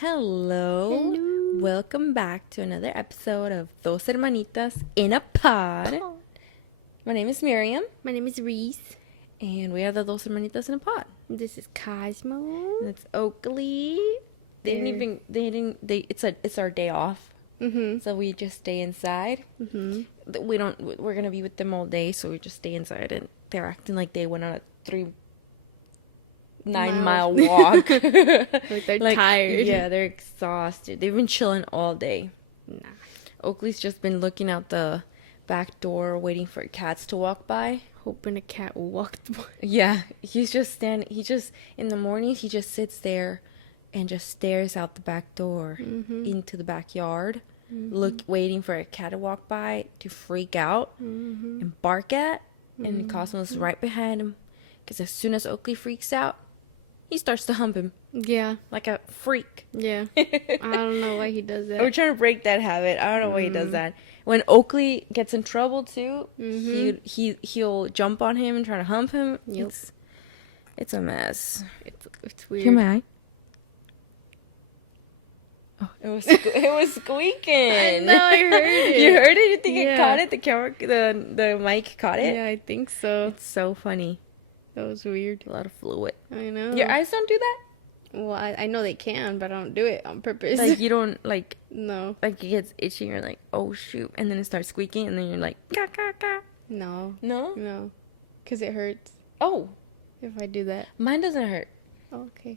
Hello. Hello. Welcome back to another episode of Dos Hermanitas in a Pod. My name is Miriam, My name is Reese. and we are the Dos Hermanitas in a Pod. This is Cosmo. And it's Oakley. It's our day off. Mm-hmm. So we just stay inside. Mm-hmm. We're going to be with them all day, so we just stay inside, and they're acting like they went on a 9-mile walk. Like they're tired. Yeah, they're exhausted. They've been chilling all day. Nah. Oakley's just been looking out the back door, waiting for cats to walk by. Hoping a cat walked by. Yeah, he's just standing. In the mornings, he just sits there and just stares out the back door into the backyard, waiting for a cat to walk by to freak out and bark at. And Cosmo's right behind him, because as soon as Oakley freaks out, he starts to hump him Yeah. like a freak. Yeah. I don't know why he does that. We're trying to break that habit. I don't know why he does that. When Oakley gets in trouble too, he'll jump on him and try to hump him. Yep. It's a mess. It's weird. Here, may I? Oh, it was squeaking. I know, I heard it. You heard it? You think it Yeah. caught it? The camera, the mic caught it. Yeah, I think so. It's so funny. That was weird. A lot of fluid. I know. Your eyes don't do that. Well, I know they can, but I don't do it on purpose. Like you don't like. No. Like it gets itchy. You're like, oh shoot, and then it starts squeaking, and then you're like, ka ka ka. No. No. No. Because it hurts Oh, if I do that. mine doesn't hurt. Oh, okay.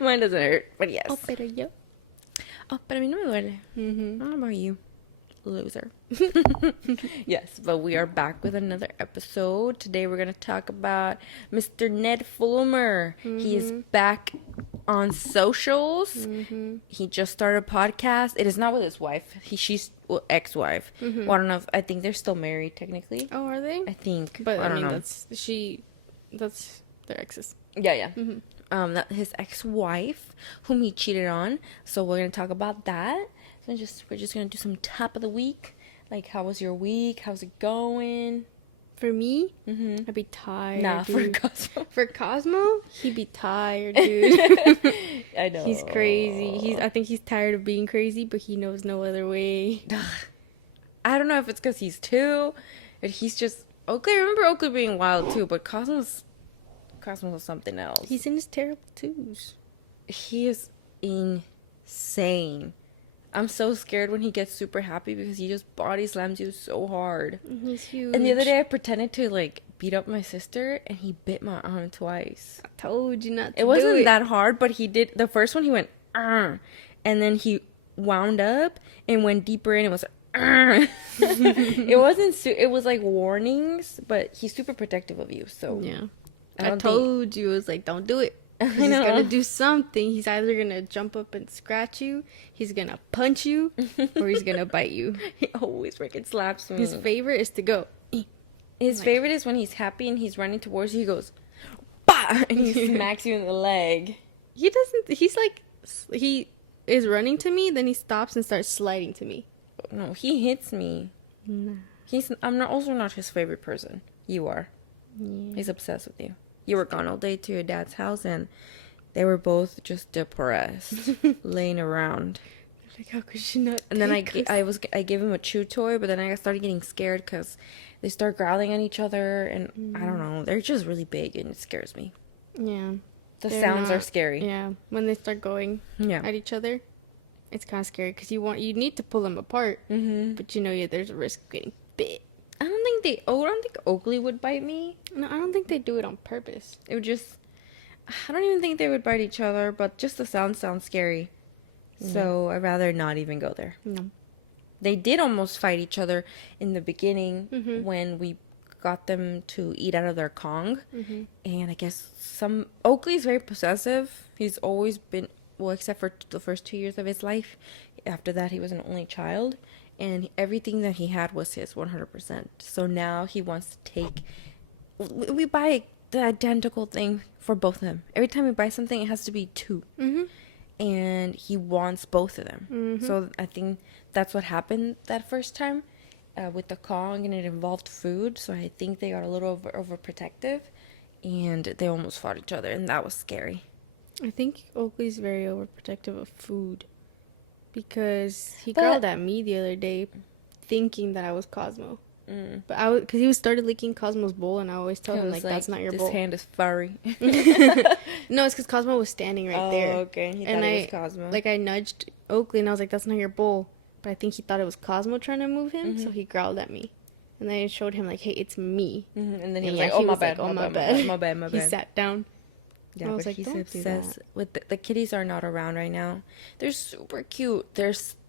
Mine doesn't hurt, but yes. Oh, pero yo. Oh, pero a mí no me duele. I Mm-hmm. don't know about you, loser. Yes, but we are back with another episode. Today we're going to talk about Mr. Ned Fulmer. He is back on socials. He just started a podcast. It is not with his wife. She's ex-wife. Well, I don't know if, I think they're still married technically. Oh, are they? I think. But I don't know. That's their exes. Yeah. His ex-wife, whom he cheated on. So we're gonna talk about that. So we're just gonna do some top of the week. Like, how was your week? How's it going? For me, I'd be tired. Nah, for dude. Cosmo. For Cosmo, he'd be tired, dude. I know. He's crazy. I think he's tired of being crazy, but he knows no other way. I don't know if it's because he's two, but he's just Oakley. I remember Oakley being wild too, but Cosmo's something else. He's in his terrible twos. He is insane. I'm so scared when he gets super happy because he just body slams you so hard. He's huge. And the other day I pretended to like beat up my sister and he bit my arm twice. I told you not to It wasn't do it. that hard, but he did. The first one he went, and then he wound up and went deeper in. It was, it wasn't. It was like warnings, but he's super protective of you. So Yeah. I I don't told you, it was like, don't do it. 'Cause he's know. gonna do something. He's either gonna jump up and scratch you, he's gonna punch you, or he's gonna bite you. He always freaking slaps me. His favorite is to go. His favorite is when he's happy and he's running towards you. He goes, bah, and he smacks you in the leg. He doesn't. He's like, he is running to me, then he stops and starts sliding to me. No, he hits me. Nah. I'm also not his favorite person. You are. Yeah. He's obsessed with you. You were gone all day to your dad's house, and they were both just depressed, laying around. Like, how could she not? And then I take us? gave him a chew toy, but then I started getting scared because they start growling at each other, and I don't know, they're just really big, and it scares me. Yeah. The They're sounds are not- scary. Yeah. When they start going Yeah. at each other, it's kind of scary because you need to pull them apart, but there's a risk of getting bit. I don't think Oakley would bite me. No, I don't think they do it on purpose. It would just, I don't even think they would bite each other, but just the sounds scary. So I'd rather not even go there. No. They did almost fight each other in the beginning when we got them to eat out of their Kong. And I guess Oakley's very possessive. He's always been, well, except for the first 2 years of his life. After that, he was an only child. And everything that he had was his 100%. So now he wants to take, we buy the identical thing for both of them. Every time we buy something, it has to be two. And he wants both of them. So I think that's what happened that first time with the Kong, and it involved food. So I think they got a little overprotective, and they almost fought each other, and that was scary. I think Oakley's very overprotective of food because he But- growled at me the other day thinking that I was Cosmo. Mm. But I was, because he started licking Cosmo's bowl, and I always tell He him, was like, that's not your this bowl. hand is furry. No, it's because Cosmo was standing right there. Oh, okay. He And thought it was Cosmo. Like, I nudged Oakley, and I was like, that's not your bowl. But I think he thought it was Cosmo trying to move him, so he growled at me. And then I showed him, like, hey, it's me. And then he was yeah, like, oh, he my was bad, like, oh, my my bad, my bad. bad. He sat down. Yeah, I was but like, he's "Don't do obsessed that." with the kitties are not around right now. They're super cute.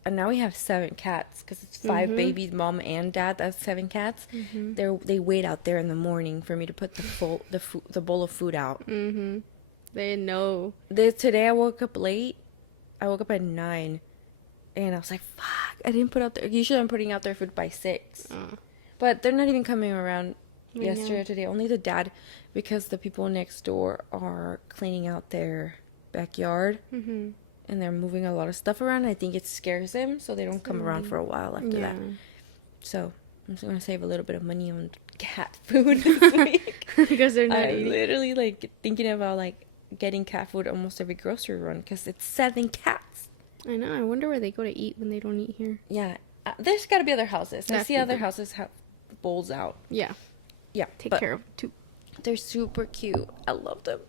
And now we have 7 cats because it's 5 babies, mom and dad. That's 7 cats. They wait out there in the morning for me to put the bowl of food out. They know. Today I woke up late. I woke up at 9, and I was like, "Fuck! I didn't put out their. Usually I'm putting out their food by 6, but they're not even coming around yesterday or today. Only the dad, because the people next door are cleaning out their backyard, and they're moving a lot of stuff around. I think it scares them, so they don't come around for a while after that. So I'm just gonna save a little bit of money on cat food this week Because they're not I'm eating. literally like thinking about like getting cat food almost every grocery run because it's 7 cats. I know. I wonder where they go to eat when they don't eat here. Yeah, there's got to be other houses. I That's see other people. houses have bowls out. Yeah. Yeah, Take but care of them, too. they're super cute. I love them.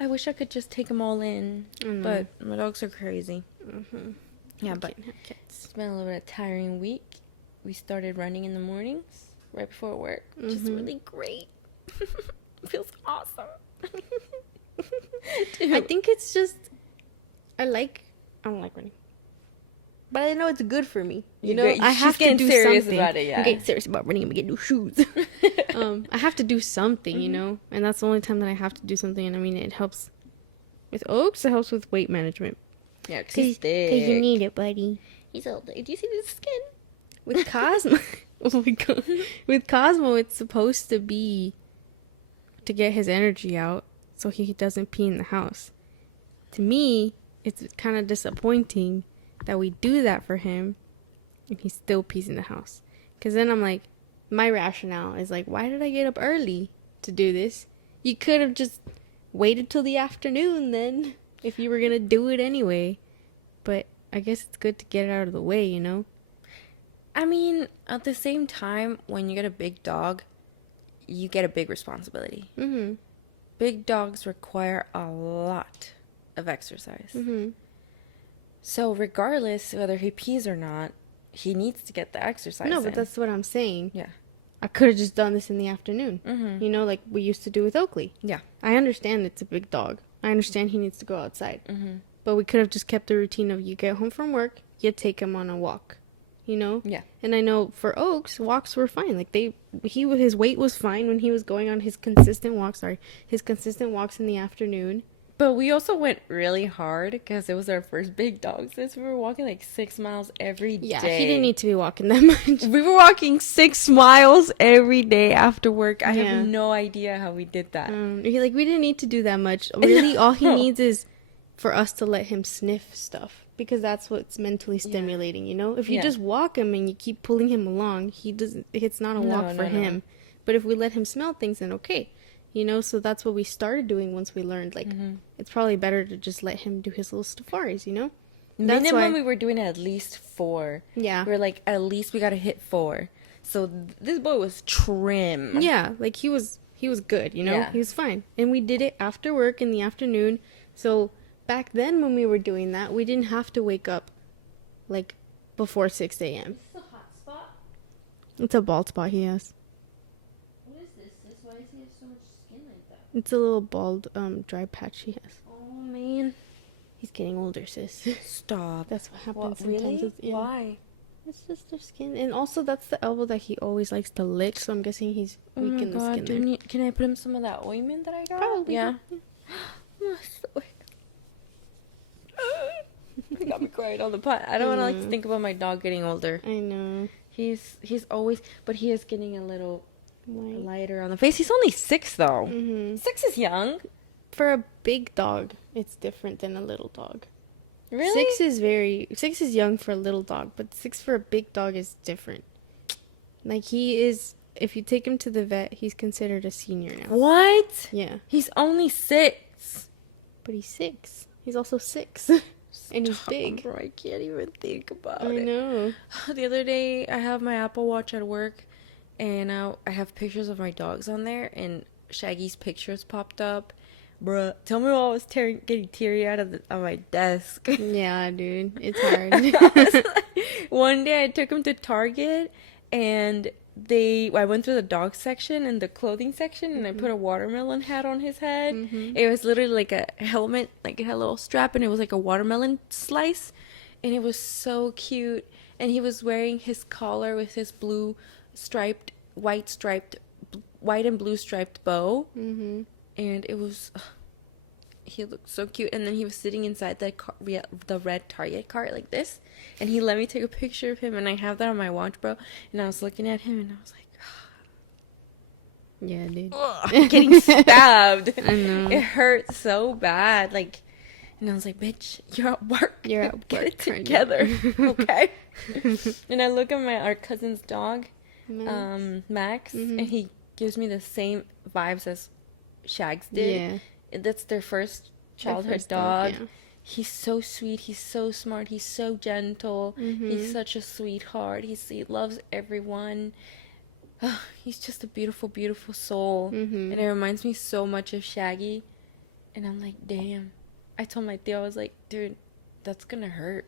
I wish I could just take them all in, but my dogs are crazy. Yeah, but Can't have cats. it's been a little bit of a tiring week. We started running in the mornings right before work, which is really great. It feels awesome. I think it's just I don't like running, but I know it's good for me. You know, I She's have to getting do serious something. about it, yeah. I'm getting serious about running. I'm gonna get new shoes. I have to do something, you know, and that's the only time that I have to do something. And I mean, it helps with Oaks. It helps with weight management. Yeah, 'cause he's thick. you need it, buddy. He's all thick. Do you see his skin? With Cosmo, oh my god, with Cosmo, it's supposed to be to get his energy out so he doesn't pee in the house. To me, it's kind of disappointing that we do that for him and he still pees in the house. Because then I'm like, my rationale is like, why did I get up early to do this? You could have just waited till the afternoon then if you were going to do it anyway. But I guess it's good to get it out of the way, you know? I mean, at the same time, when you get a big dog, you get a big responsibility. Mm-hmm. Big dogs require a lot of exercise. Mm-hmm. So regardless whether he pees or not, he needs to get the exercise No, in. but that's what I'm saying. Yeah. I could have just done this in the afternoon. Mm-hmm. You know, like we used to do with Oakley. Yeah. I understand it's a big dog. I understand he needs to go outside. Mm-hmm. But we could have just kept the routine of you get home from work, you take him on a walk. You know? Yeah. And I know for Oaks, walks were fine. Like his weight was fine when he was going on his consistent walks. His consistent walks in the afternoon. But we also went really hard because it was our first big dog since we were walking like 6 miles every day. Yeah, he didn't need to be walking that much. We were walking 6 miles every day after work. I Yeah. have no idea how we did that. We didn't need to do that much. Really, all he needs is for us to let him sniff stuff. Because that's what's mentally stimulating, you know? If you just walk him and you keep pulling him along, it's not a walk for him. But if we let him smell things, then okay. You know, so that's what we started doing once we learned. Like, it's probably better to just let him do his little safaris, you know? That's Minimum, why we were doing at least 4. Yeah. We were like, at least we gotta hit 4. So this boy was trim. Yeah, like he was good, you know? Yeah. He was fine. And we did it after work in the afternoon. So back then when we were doing that, we didn't have to wake up like before 6 a.m. It's a hot spot. It's a bald spot he has. What is this? Why does he have so much skin like that? It's a little bald dry patch he has. Oh man. He's getting older, sis. Stop. That's what happens What, sometimes. really? Yeah. Why? It's just their skin. And also that's the elbow that he always likes to lick, so I'm guessing he's Oh my weak in the god. skin there. Can I put him some of that ointment that I got? Probably. Yeah. Oh, so- You got me crying on the pot. I don't want to like think about my dog getting older. I know. He's always, but he is getting a little Like, lighter on the face. He's only 6 though. mm-hmm. 6 is young. For a big dog, it's different than a little dog. Really? 6 is young for a little dog, but 6 for a big dog is different. Like he is, if you take him to the vet, he's considered a senior now. What? Yeah. He's only 6. But he's 6. He's also 6. And he's big. Bro, I can't even think about I it. know. The other day, I have my Apple Watch at work, and I have pictures of my dogs on there, and Shaggy's pictures popped up. Bruh, tell me why I was getting teary out of my desk. Yeah, dude. It's hard. One day I took him to Target, and I went through the dog section and the clothing section, and I put a watermelon hat on his head. It was literally like a helmet, like it had a little strap, and it was like a watermelon slice, and it was so cute. And he was wearing his collar with his white and blue striped bow, and it was. He looked so cute, and then he was sitting inside the red Target cart like this, and he let me take a picture of him, and I have that on my watch, bro. And I was looking at him, and I was like, Yeah, dude. I'm getting stabbed. I know. It hurt so bad, like, and I was like, bitch, you're at work. You're at work. Get it right together, now. okay? And I look at our cousin's dog, Max, Mhm. and he gives me the same vibes as Shags did. Yeah. That's their first childhood first dog. yeah. He's so sweet. He's so smart. He's so gentle. He's Mhm. such a sweetheart. He loves everyone. He's just a beautiful, beautiful soul. Mhm. And it reminds me so much of Shaggy. And I'm like, damn. I told my Theo, I was like, dude, that's gonna hurt.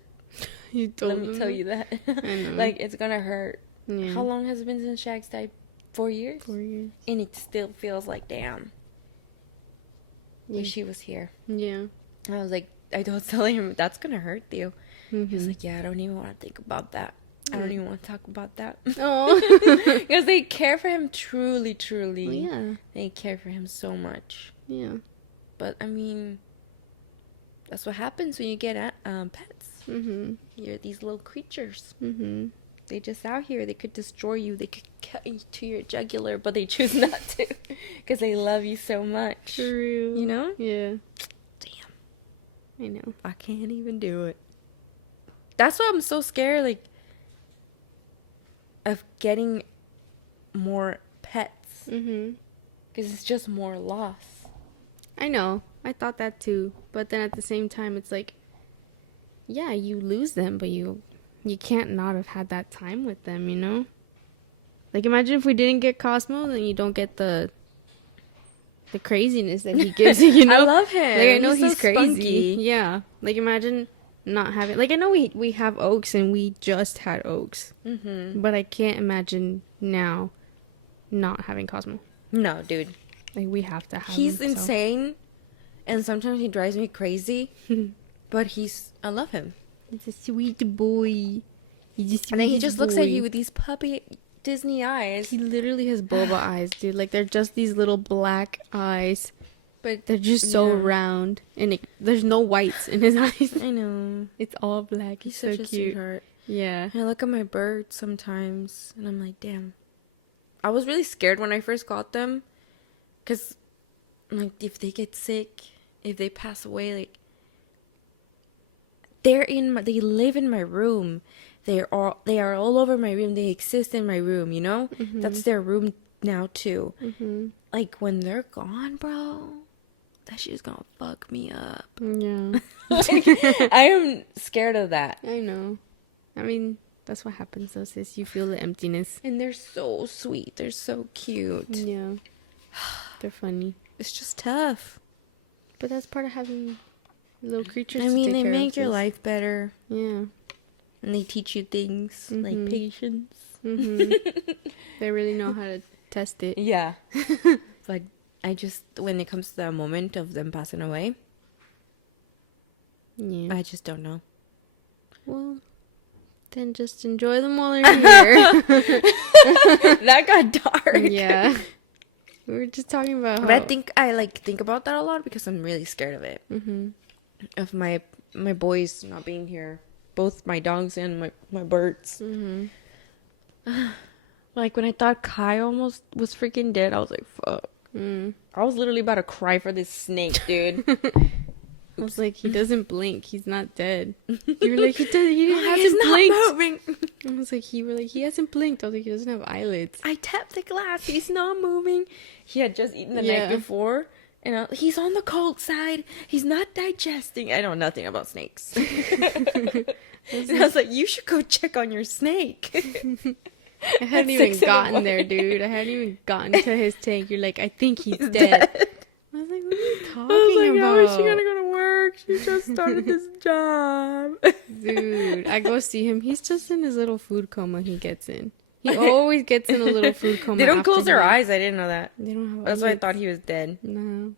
You told Let me tell you that. I know. Like, it's gonna hurt. Yeah. How long has it been since Shags died? 4 years? 4 years. And it still feels like, damn. Yeah. Wish he was here. Yeah. I was like, I was telling him, that's gonna hurt, Theo. He was Mhm. like, yeah, I don't even want to think about that. I don't even want to talk about that. Oh. Because they care for him truly, truly. Well, yeah. They care for him so much. Yeah. But, I mean, that's what happens when you get pets. Mhm. You're these little creatures. Mhm. They just out here. They could destroy you. They could cut you to your jugular, but they choose not to. Because they love you so much. True. You know? Yeah. Damn. I know. I can't even do it. That's why I'm so scared, like, of getting more pets. Mhm. Because it's just more loss. I know. I thought that too. But then at the same time, it's like, yeah, you lose them, but you can't not have had that time with them, you know? Like, imagine if we didn't get Cosmo, then you don't get the craziness that he gives you, you know? I love him. Like, I know he's so crazy. spunky. Yeah. Like, imagine not having... Like, I know we have Oaks, and we just had Oaks. Mm-hmm. But I can't imagine now not having Cosmo. No, dude. Like, we have to have He's him. insane. And sometimes he drives me crazy. But I love him. He's a sweet boy. He's a sweet And then he just looks at boy. you with these puppy Disney eyes. He literally has boba eyes, dude. Like, they're just these little black eyes. But They're just so yeah. round. And there's no whites in his eyes. I know. It's all black. He's so such a cute. sweetheart. Yeah. And I look at my birds sometimes, and I'm like, damn. I was really scared when I first got them. Because, like, if they get sick, if they pass away, like, they live in my room. They are all over my room. They exist in my room, you know? Mhm. That's their room now, too. Mhm. Like, when they're gone, bro, that shit's gonna fuck me up. Yeah. I am scared of that. I know. I mean, that's what happens though, sis. You feel the emptiness. And they're so sweet. They're so cute. Yeah. They're funny. It's just tough. But that's part of having little creatures. I to mean, take they care of, make your sis. life better. Yeah. And they teach you things like Mhm. patience. Mhm. They really know how to test it. Yeah. But when it comes to the moment of them passing away, Yeah. I just don't know. Well, then just enjoy them while they're here. That got dark. Yeah. We were just talking about how... But I think I think about that a lot because I'm really scared of it. Mhm. Of my boys not being here. Both my dogs and my birds. Mhm. Like when I thought Kai almost was freaking dead, I was like, fuck. Mm. I was literally about to cry for this snake, dude. I was like, he doesn't blink. He's not dead. You were like, he hasn't He's not blinked. moving. I was like, he hasn't blinked. I was like, he doesn't have eyelids. I tapped the glass. He's not moving. He had just eaten the Yeah. night before, He's on the cold side. He's not digesting. I know nothing about snakes. And I was like, you should go check on your snake. I hadn't even gotten there, dude. I hadn't even gotten to his tank. You're like, I think he's dead. I was like, what are you talking about? How is she gonna go to work? She just started this job. Dude, I go see him. He's just in his little food coma he gets in. He always gets in a little food coma. They don't close their eyes. I didn't know that. They don't have That's why I thought he was dead. No.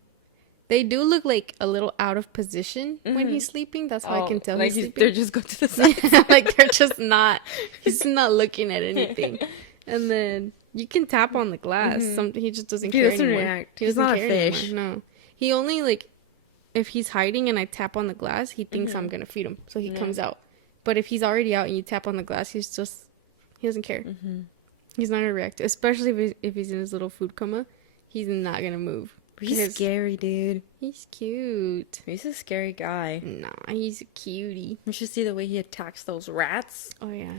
They do look like a little out of position when he's sleeping. That's how I can tell he's sleeping. They're just go to the side. Like they're just not. He's not looking at anything. And then you can tap on the glass. He just doesn't care anymore. React. He doesn't not care a fish. anymore. No. He only if he's hiding and I tap on the glass, he thinks I'm gonna feed him, so he comes out. But if he's already out and you tap on the glass, he doesn't care. He's not gonna react, especially if he's in his little food coma. He's not gonna move. He's scary, dude. He's cute. He's a scary guy. Nah, he's a cutie. You should see the way he attacks those rats. Oh yeah,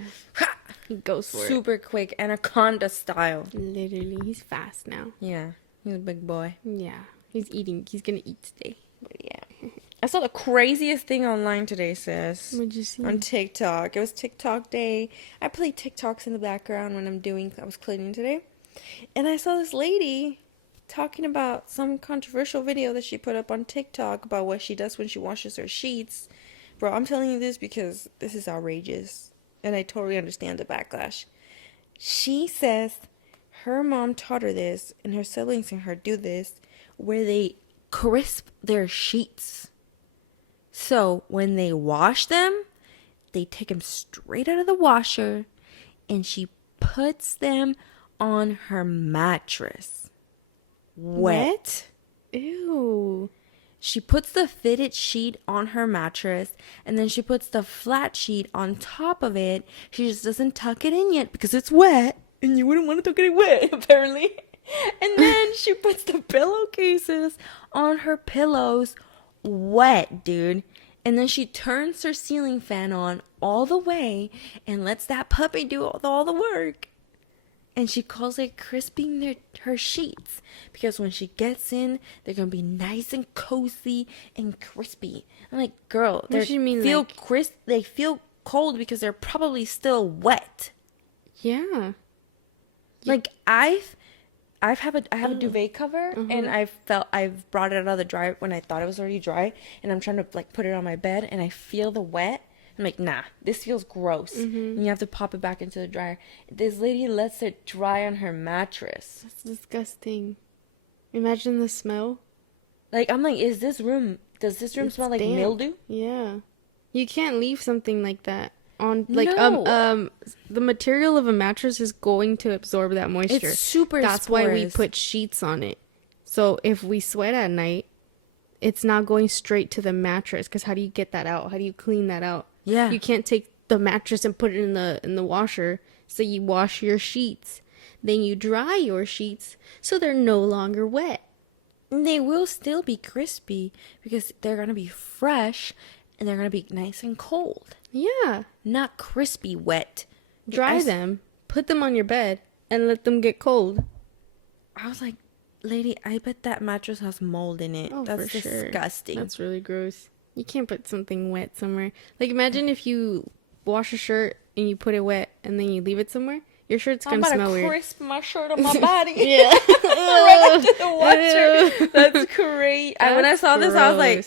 he goes for it. Super quick, anaconda style. Literally, he's fast now. Yeah, he's a big boy. Yeah, he's gonna eat today. But yeah. I saw the craziest thing online today, sis. What'd you see? On TikTok. It was TikTok day. I play TikToks in the background when I was cleaning today. And I saw this lady talking about some controversial video that she put up on TikTok about what she does when she washes her sheets. Bro, I'm telling you this because this is outrageous. And I totally understand the backlash. She says her mom taught her this, and her siblings and her do this, where they crisp their sheets. So when they wash them, they take them straight out of the washer, and she puts them on her mattress. Wet. Ew. She puts the fitted sheet on her mattress, and then she puts the flat sheet on top of it. She just doesn't tuck it in yet because it's wet, and you wouldn't want to tuck it in wet, apparently. And then she puts the pillowcases on her pillows wet, dude. And then she turns her ceiling fan on all the way and lets that puppy do all the work. And she calls it crisping her sheets, because when she gets in, they're gonna be nice and cozy and crispy. I'm like, girl, they feel crisp. They feel cold because they're probably still wet. Yeah. Like I have a duvet cover, and I've brought it out of the dryer when I thought it was already dry, and I'm trying to put it on my bed, and I feel the wet. I'm like, nah, this feels gross. And you have to pop it back into the dryer. This lady lets it dry on her mattress. That's disgusting. Imagine the smell. I'm like, does this room smell like damp. mildew? Yeah. You can't leave something like that on, No. the material of a mattress is going to absorb that moisture. It's super That's why we porous. put sheets on it. So if we sweat at night, it's not going straight to the mattress, because how do you get that out? How do you clean that out? Yeah. You can't take the mattress and put it in the washer. So you wash your sheets. Then you dry your sheets so they're no longer wet. And they will still be crispy because they're going to be fresh and they're going to be nice and cold. Yeah. Not crispy wet. Dry them, put them on your bed, and let them get cold. I was like, lady, I bet that mattress has mold in it. Oh, That's for sure. disgusting. That's really gross. You can't put something wet somewhere. Like, imagine if you wash a shirt and you put it wet and then you leave it somewhere. Your shirt's gonna smell weird. I'm about to crisp my shirt on my body. Yeah. Right into the washer. That's crazy. When I saw this, I was like,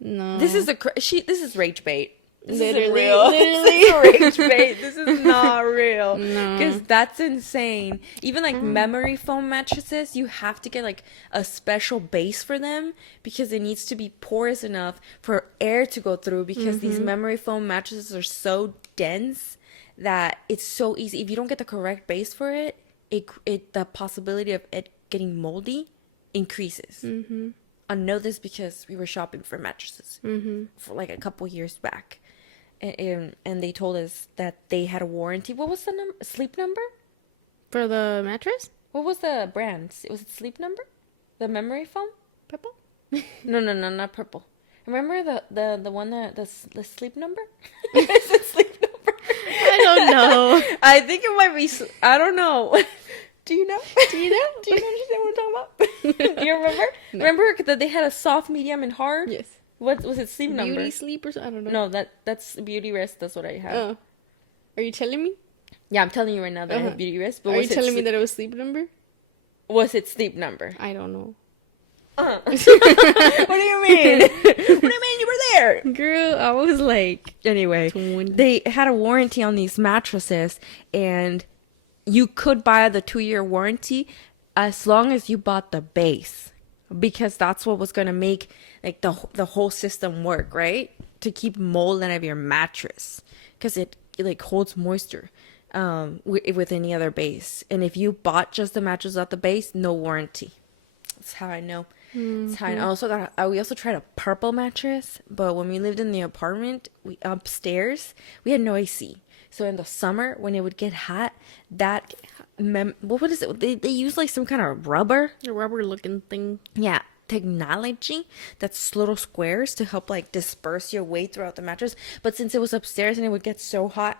no. this is this is rage bait. This Literally, isn't real. This is rage bait. This is not real. No. Because that's insane. Even memory foam mattresses, you have to get a special base for them because it needs to be porous enough for air to go through, because these memory foam mattresses are so dense that it's so easy. If you don't get the correct base for it, the possibility of it getting moldy increases. I know this because we were shopping for mattresses for a couple years back. And they told us that they had a warranty. What was the number? Sleep Number? For the mattress? What was the brand? Was it Sleep Number? The memory foam? Purple? No, not purple. Remember the one the Sleep Number? Is it Sleep Number? I don't know. I think it might be. I don't know. Do you know? Do you know? Do you understand what I'm talking about? Do you remember? No. Remember that they had a soft, medium, and hard? Yes. What was it? Sleep Beauty number? sleep or something? I don't know. No, that's beauty rest. That's what I have. Oh. Are you telling me? Yeah, I'm telling you right now that I Uh-huh. have beauty rest. But Are you was it telling me sleep- that it was sleep number? Was it sleep number? I don't know. What do you mean? What do you mean you were there? Girl, I was like, Anyway, 20. they had a warranty on these mattresses, and you could buy the 2-year warranty as long as you bought the base, because that's what was gonna make like the whole system work, right? To keep mold out of your mattress, because it like holds moisture with any other base. And if you bought just the mattress without the base, no warranty. That's how I know. That's how I know. We also tried a purple mattress, but when we lived in the apartment, we upstairs we had no AC. So in the summer when it would get hot, what is it? They use like some kind of rubber. A rubber looking thing. Yeah, technology that's little squares to help like disperse your weight throughout the mattress. But since it was upstairs and it would get so hot,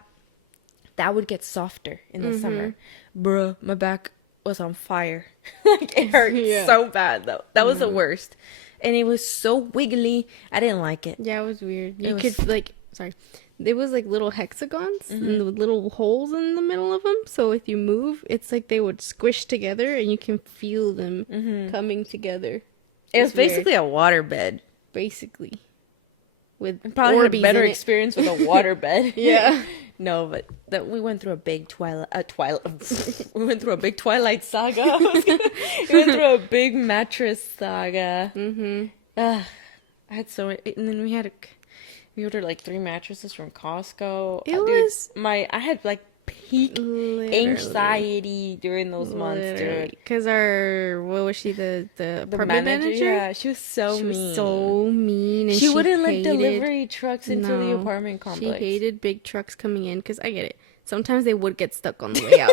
that would get softer in the summer. Bruh, my back was on fire. Like it hurt so bad though. That was the worst. And it was so wiggly. I didn't like it. Yeah, it was weird. You It could was- like, sorry, there was like little hexagons and with little holes in the middle of them. So if you move, it's like they would squish together and you can feel them coming together. It was It's weird. basically a water bed. Basically, with Probably had a Orbeez better in it. experience with a water bed. Yeah. No, but that we went through a big we went through a big Twilight saga. We went through a big mattress saga. I had so many, and then we ordered like 3 mattresses from Costco. It Dude, was- I had like peak Literally. anxiety during those months, dude. Because what was she, the The apartment manager? yeah, she was so She mean. was so mean. And She wouldn't let hated- delivery trucks into the No, apartment complex. She hated big trucks coming in because I get it. Sometimes they would get stuck on the way out.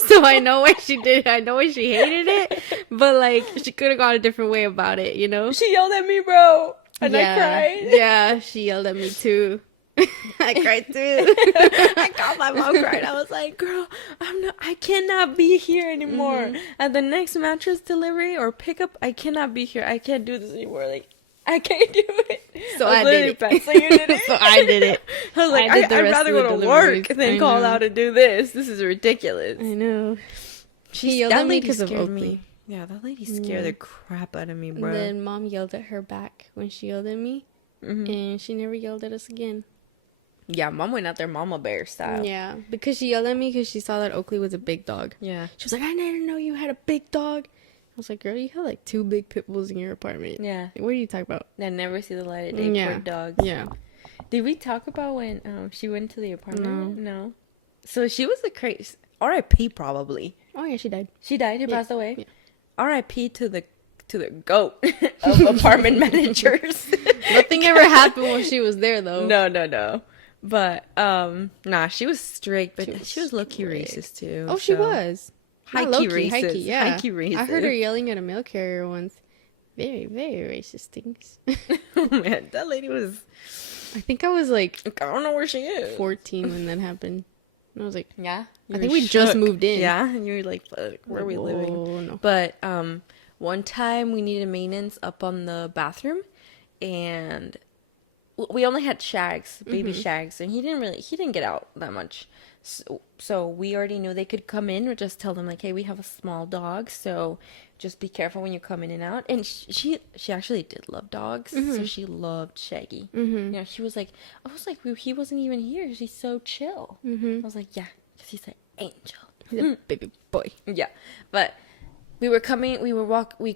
So I know why she did. I know why she hated it. But like she could have gone a different way about it, you know? She yelled at me, bro, and yeah. I cried. Yeah, she yelled at me too. I cried too. I got my mom cried. I was like, "Girl, I cannot be here anymore. At the next mattress delivery or pickup, I cannot be here. I can't do this anymore. Like, I can't do it." So was I literally did it. So you did it. So I did it. I was like, I did the I'd rest rather of go the to work deliveries. than I call know. out and do this. This is ridiculous. I know. She That yelled at me lady because of scared Oakley. me. Yeah, that lady scared the crap out of me, bro. And then mom yelled at her back when she yelled at me. And she never yelled at us again. Yeah, mom went out there mama bear style. Yeah, because she yelled at me because she saw that Oakley was a big dog. Yeah. She was like, I didn't know you had a big dog. I was like, girl, you have like 2 big pit bulls in your apartment. Yeah. What are you talking about? That never see the light of day. Yeah. Poor dogs. Yeah. Did we talk about when she went to the apartment? No. So she was a crazy R.I.P. probably. Oh, yeah, she died. She died. She Yeah. passed away. Yeah. R.I.P. to the goat of apartment managers. Nothing ever happened when she was there, though. No. But nah, she was strict, but She she was was low key strict. racist too. Oh, she so- was. High Not key low-key, racist. high-key, yeah. High key racist. I heard her yelling at a mail carrier once. Very, very racist things. Oh man, that lady was. I think I was like I don't know where she is. 14 when that happened. And I was like, Yeah, I think we just moved in. Yeah, and you were like, "Fuck, where are we living?" Oh, no. But one time we needed maintenance up on the bathroom, and we only had shags, baby shags, and he didn't get out that much. So we already knew they could come in or just tell them like, hey, we have a small dog, so just be careful when you come in and out. And she actually did love dogs, so she loved Shaggy. You know, she was like, I was like, he wasn't even here. He's so chill. I was like, yeah, because he's an angel. He's a baby boy. Yeah, but we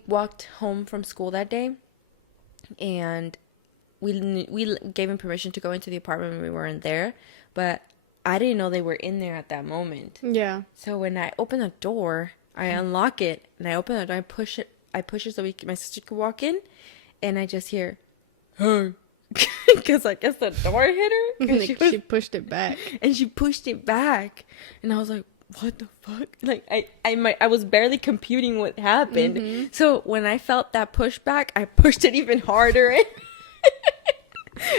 walked home from school that day, and we gave him permission to go into the apartment when we weren't there, but I didn't know they were in there at that moment. Yeah. So when I open the door, I unlock it and I open the door. I push it so my sister could walk in, and I just hear, "Hey," because I guess the door hit her. 'Cause Like, she she pushed it back. and she pushed it back, and I was like, what the fuck? Like I was barely computing what happened. So when I felt that pushback, I pushed it even harder.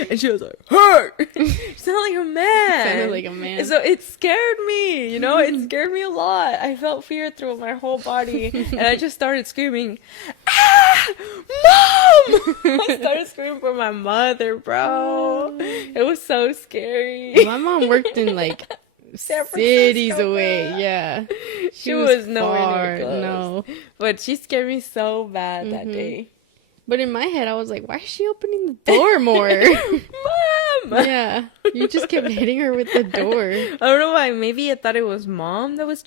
And she was like, hurt. She sounded like a man. Sounded like a man. And so it scared me, you know, it scared me a lot. I felt fear through my whole body. And I just started screaming, ah, Mom! I started screaming for my mother, bro. It was so scary. My mom worked in like San cities Francisco, away. bro. Yeah. She was nowhere far. near close. No. But she scared me so bad that day. But in my head, I was like, why is she opening the door more? Mom! Yeah. You just kept hitting her with the door. I don't know why. Maybe I thought it was Mom that was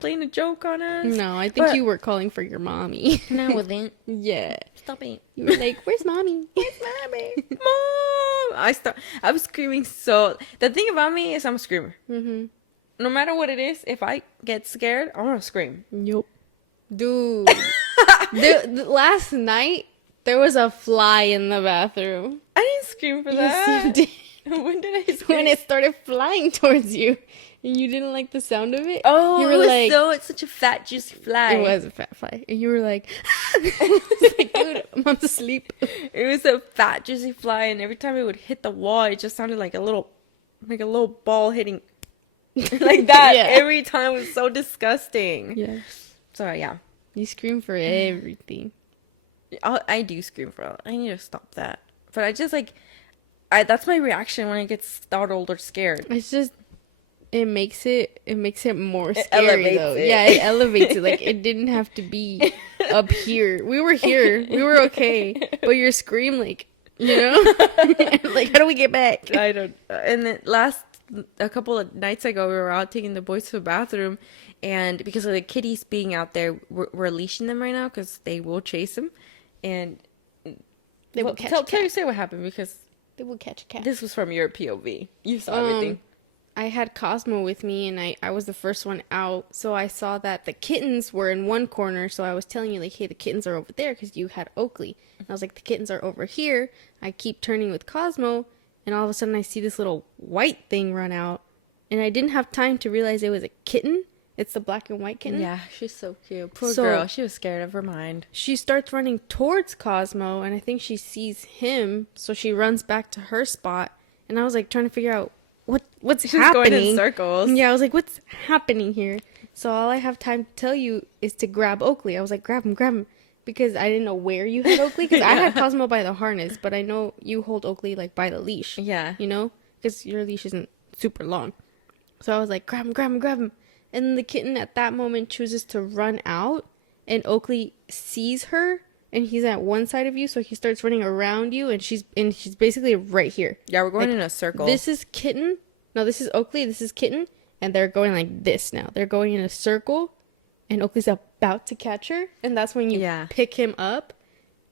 playing a joke on us. No, I think But- you were calling for your mommy. No, I wasn't. Yeah. Stop it. You were like, where's mommy? Mom! I was screaming so... The thing about me is I'm a screamer. Mm-hmm. No matter what it is, if I get scared, I'm gonna scream. Yup. Dude. the last night, there was a fly in the bathroom. I didn't scream for Yes, that. you did. When did I scream? When it started flying towards you. And you didn't like the sound of it. Oh, you it was it's such a fat, juicy fly. It was a fat fly. And you were like, I was like, dude, I'm asleep. It was a fat, juicy fly, and every time it would hit the wall, it just sounded like a little ball hitting like that. Yeah. Every time. It was so disgusting. Yeah. So yeah, You scream for everything. I do scream for it. I need to stop that. But I just that's my reaction when I get startled or scared. It's just it makes it more It scary elevates though. it. Yeah, it elevates it. Like it didn't have to be up here. We were here. We were okay. But your scream, like, you know? Like, how do we get back? I don't. And then a couple of nights ago, we were out taking the boys to the bathroom, and because of the kitties being out there, we're leashing them right now because they will chase them, and They will Well, catch tell a cat. you say what happened because They will catch a cat. this was from your POV. You saw everything. I had Cosmo with me, and I was the first one out, so I saw that the kittens were in one corner, so I was telling you, like, hey, the kittens are over there, because you had Oakley. And I was like, the kittens are over here. I keep turning with Cosmo, and all of a sudden I see this little white thing run out, and I didn't have time to realize it was a kitten. It's the black and white kitten. Yeah, she's so cute. Poor So- girl. She was scared of her mind. She starts running towards Cosmo, and I think she sees him, so she runs back to her spot, and I was, like, trying to figure out what's She was happening. going in circles. Yeah, I was like, what's happening here? So all I have time to tell you is to grab Oakley. I was like, grab him. Because I didn't know where you had Oakley. Because I had Cosmo by the harness, but I know you hold Oakley, like, by the leash. Yeah. You know? Because your leash isn't super long. So I was like, grab him. And then the kitten at that moment chooses to run out. And Oakley sees her. And he's at one side of you. So he starts running around you. And she's basically right here. Yeah, we're going Like, in a circle. This is kitten. No, this is Oakley. This is kitten. And they're going like this now. They're going in a circle. And Oakley's about to catch her. And that's when you Yeah. pick him up.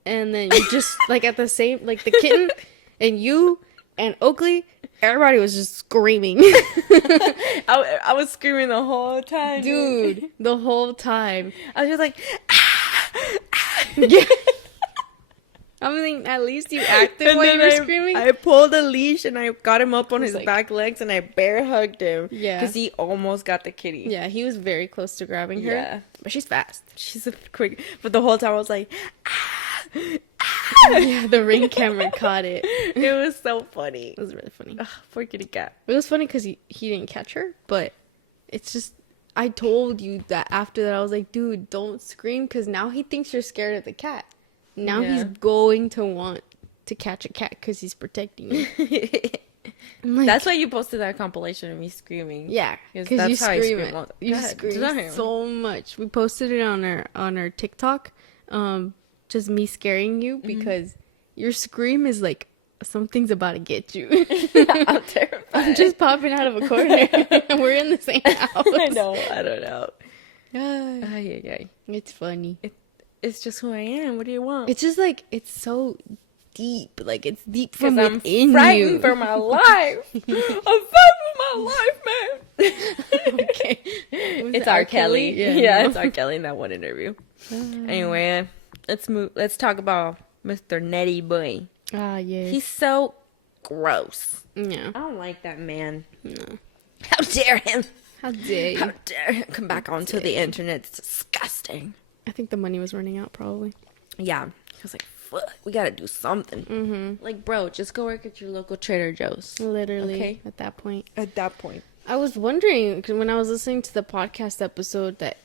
And then you just, like, at the same, like, the kitten and you and Oakley, everybody was just screaming. I was screaming the whole time. Dude, the whole time. I was just like, Yeah. I mean, at least you acted and while you then were screaming. I pulled a leash and I got him up on He his was like- back legs and I bear hugged him. Yeah. Because he almost got the kitty. Yeah, he was very close to grabbing her. Yeah. But she's fast. She's a quick. But the whole time I was like, Yeah, the ring camera caught it. it was so funny. It was really funny. Ugh, poor kitty cat. It was funny because he didn't catch her, but it's just, I told you that after that, I was like, dude, don't scream because now he thinks you're scared of the cat. Now he's Yeah. going to want to catch a cat because he's protecting you. I'm like, That's why you posted that compilation of me screaming. yeah, 'Cause because you that's how I scream scream it. all the- You God scream damn. so much. We posted it on our TikTok, just me scaring you because your scream is like something's about to get you. I'm terrified. I'm just popping out of a corner. We're in the same house. I know. I don't know. Yeah. Ay, ay, ay. It's funny. It's just who I am. What do you want? It's just like it's so deep. Like it's deep from I'm within frightened you. for my life. I'm frightened for my life, man. Okay. Was It's it R. Kelly. Yeah, Yeah, no. it's R. Kelly in that one interview. Anyway, let's move. Let's talk about Mr. Netty Boy. Ah, yes. He's so gross. Yeah. I don't like that man. No. How dare him? How dare you? How dare him come back onto the internet? It's disgusting. I think the money was running out probably. Yeah. He was like, fuck, we gotta do something. Like, bro, just go work at your local Trader Joe's. Literally, Okay. at that point. At that point. I was wondering, 'cause when I was listening to the podcast episode that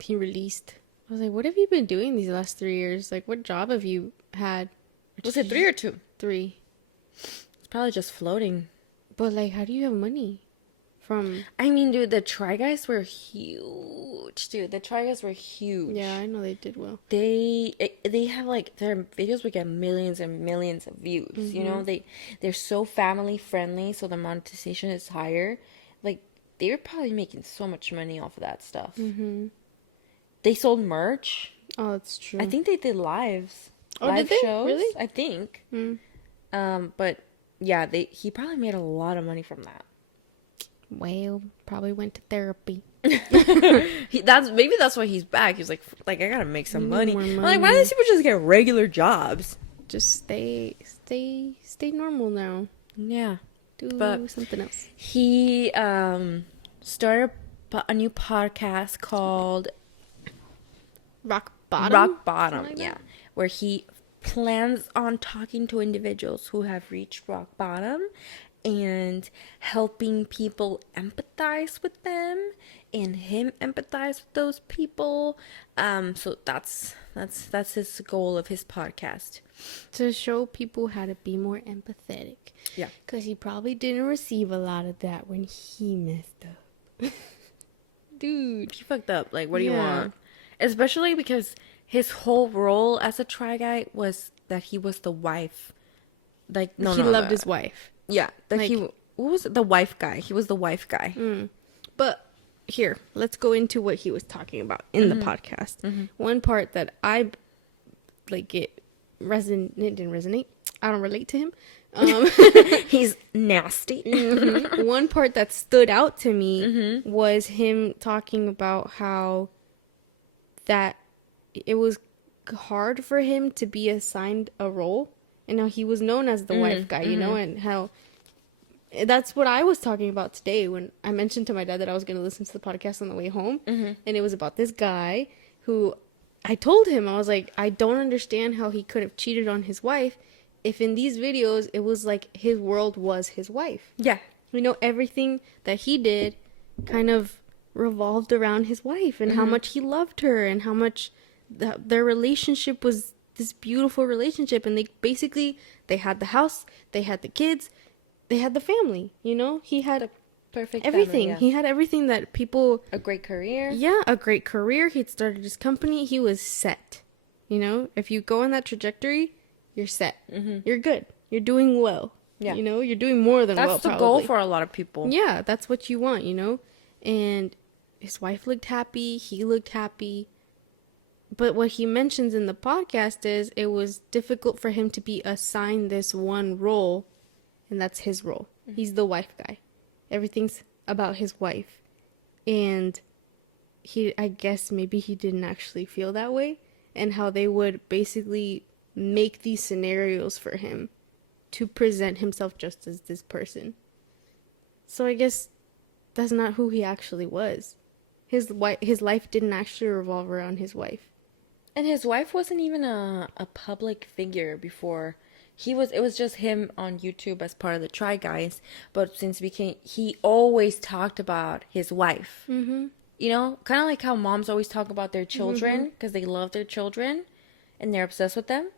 he released, I was like, what have you been doing these last 3 years? Like, what job have you had? Was it 3 or 2? 3. It's probably just floating. But, like, how do you have money from... I mean, dude, the Try Guys were huge. Dude, the Try Guys were huge. Yeah, I know they did well. They have, like, their videos would get millions and millions of views. You know, they're so family friendly, so the monetization is higher. Like, they were probably making so much money off of that stuff. They sold merch. Oh, that's true. I think they did lives. Oh, live did they? shows. Really? I think. But yeah, he probably made a lot of money from that. Well, probably went to therapy. Maybe that's why he's back. He's like I gotta make some money. More I'm like, why don't these people just get regular jobs? Just stay normal now. Yeah. Do But something else. he started a new podcast called Rock bottom. Rock Bottom, Something like yeah, that? where he plans on talking to individuals who have reached rock bottom and helping people empathize with them and him empathize with those people. So that's his goal of his podcast. To show people how to be more empathetic. Yeah. Because he probably didn't receive a lot of that when he messed up. Dude. He fucked up. Like, what do you Yeah. want? Especially because his whole role as a Try Guy was that he was the wife. Like, He loved his wife. Yeah, that Like- what was it? The wife guy. He was the wife guy. But here, let's go into what he was talking about in the podcast. One part that I like it didn't resonate. I don't relate to him. He's nasty. One part that stood out to me was him talking about how that it was hard for him to be assigned a role, and how he was known as the wife guy, you know, and how that's what I was talking about today when I mentioned to my dad that I was going to listen to the podcast on the way home, and it was about this guy who I told him, I was like, I don't understand how he could have cheated on his wife if in these videos it was like his world was his wife. Yeah. We know everything that he did kind of revolved around his wife and how much he loved her and how much their relationship was this beautiful relationship. And they had the house, they had the kids, they had the family, you know? He had Perfect everything. family, yeah. He had everything that people... A great career. Yeah, a great career. He'd started his company. He was set. You know? If you go on that trajectory, you're set. You're good. You're doing well. Yeah. You know? You're doing more than well, That's the probably. goal for a lot of people. Yeah, that's what you want, you know? And his wife looked happy. He looked happy. But what he mentions in the podcast is it was difficult for him to be assigned this one role, and that's his role. He's the wife guy. Everything's about his wife. And I guess maybe he didn't actually feel that way, and how they would basically make these scenarios for him to present himself just as this person. So I guess that's not who he actually was. His life didn't actually revolve around his wife. And his wife wasn't even a public figure before. It was just him on YouTube as part of the Try Guys. But since he always talked about his wife. Mm-hmm. You know, kind of like how moms always talk about their children because they love their children and they're obsessed with them.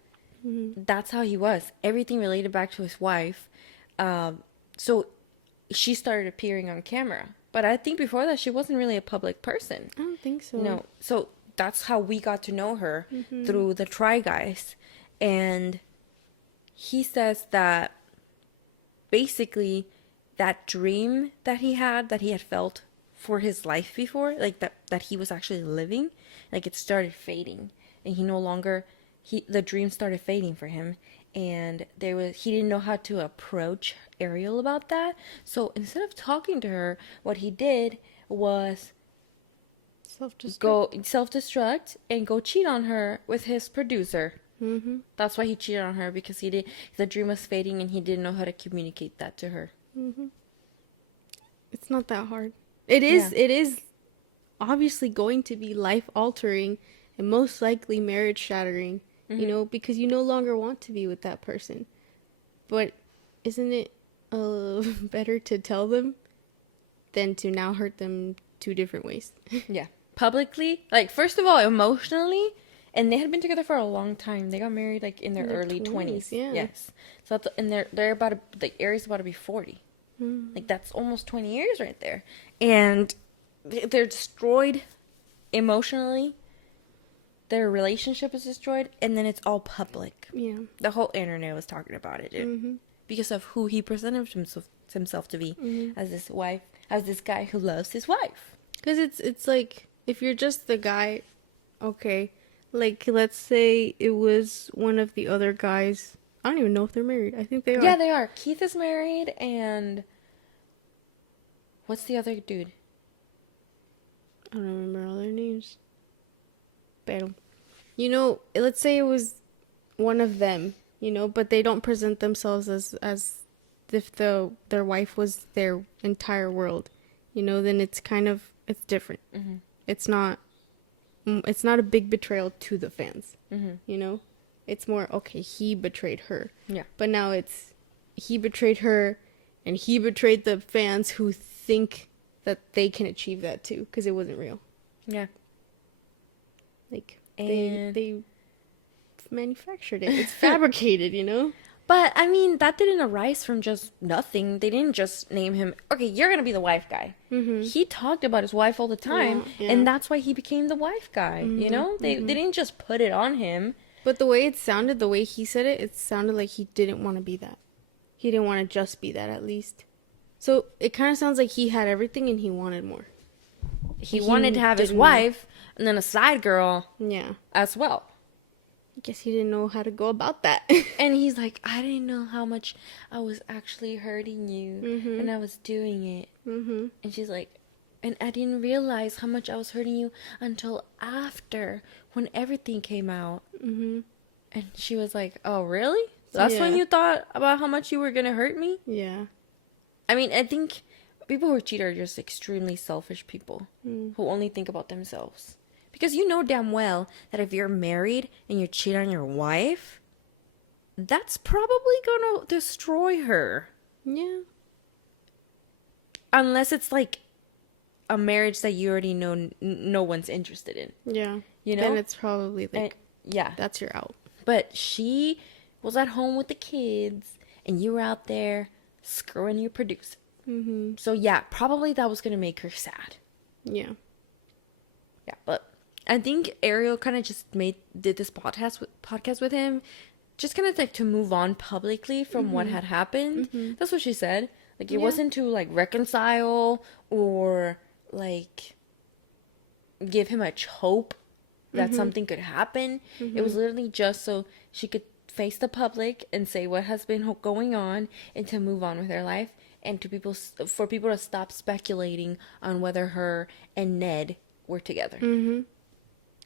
Mm-hmm. That's how he was. Everything related back to his wife. So she started appearing on camera. But I think before that, she wasn't really a public person. I don't think so. No. So that's how we got to know her through the Try Guys. And he says that basically that dream that he had felt for his life before, like that he was actually living, like it started fading. And the dream started fading for him. And he didn't know how to approach Ariel about that. So instead of talking to her, what he did was self-destruct and go cheat on her with his producer. Mm-hmm. That's why he cheated on her, because the dream was fading and he didn't know how to communicate that to her. Mm-hmm. It's not that hard. It is obviously going to be life-altering and most likely marriage-shattering you know, because you no longer want to be with that person. But isn't it better to tell them than to now hurt them two different ways? Yeah. Publicly, like, first of all, emotionally, and they had been together for a long time. They got married like in their In their early 20s. yeah. Yes. So that's, and they're about to, like, Aries about to be 40. Like, that's almost 20 years right there. And they're destroyed emotionally. Their relationship is destroyed, and then it's all public. Yeah. The whole internet was talking about it, dude. Because of who he presented himself to be as this guy who loves his wife. Because it's like, if you're just the guy, okay, like, let's say it was one of the other guys. I don't even know if they're married. I think they are. Yeah, they are. Keith is married, and what's the other dude? I don't remember all their names. Pero, you know, let's say it was one of them, you know, but they don't present themselves as if their wife was their entire world, you know, then it's different. It's not a big betrayal to the fans, you know? It's more, okay, he betrayed her. Yeah. But now it's, he betrayed her, and he betrayed the fans who think that they can achieve that too, because it wasn't real. Yeah. Like, And they manufactured it. It's fabricated, you know? but I mean, that didn't arise from just nothing. They didn't just name him, okay, you're gonna be the wife guy. He talked about his wife all the time, Yeah. and that's why he became the wife guy. You know, they didn't just put it on him. But the way it sounded, the way he said it, it sounded like he didn't want to be that. He didn't want to just be that, at least. So it kind of sounds like he had everything and he wanted more. He wanted to have his didn't wife and then a side girl Yeah. as well. I guess he didn't know how to go about that. And he's like, I didn't know how much I was actually hurting you when I was doing it. And she's like, and I didn't realize how much I was hurting you until after, when everything came out. And she was like, oh, really? That's when Yeah. you thought about how much you were going to hurt me? Yeah. I mean, I think people who cheat are just extremely selfish people who only think about themselves. Because you know damn well that if you're married and you cheat on your wife, that's probably gonna destroy her. Yeah. Unless it's like a marriage that you already know no one's interested in. Yeah. You know? Then it's probably like, Yeah. that's your out. But she was at home with the kids and you were out there screwing your producer. So yeah, probably that was gonna make her sad. Yeah. Yeah, but I think Ariel kind of just did this podcast with him, just kind of like to move on publicly from what had happened. That's what she said. Like, it wasn't to like reconcile or like give him a hope that something could happen. It was literally just so she could face the public and say what has been going on and to move on with their life, and for people to stop speculating on whether her and Ned were together.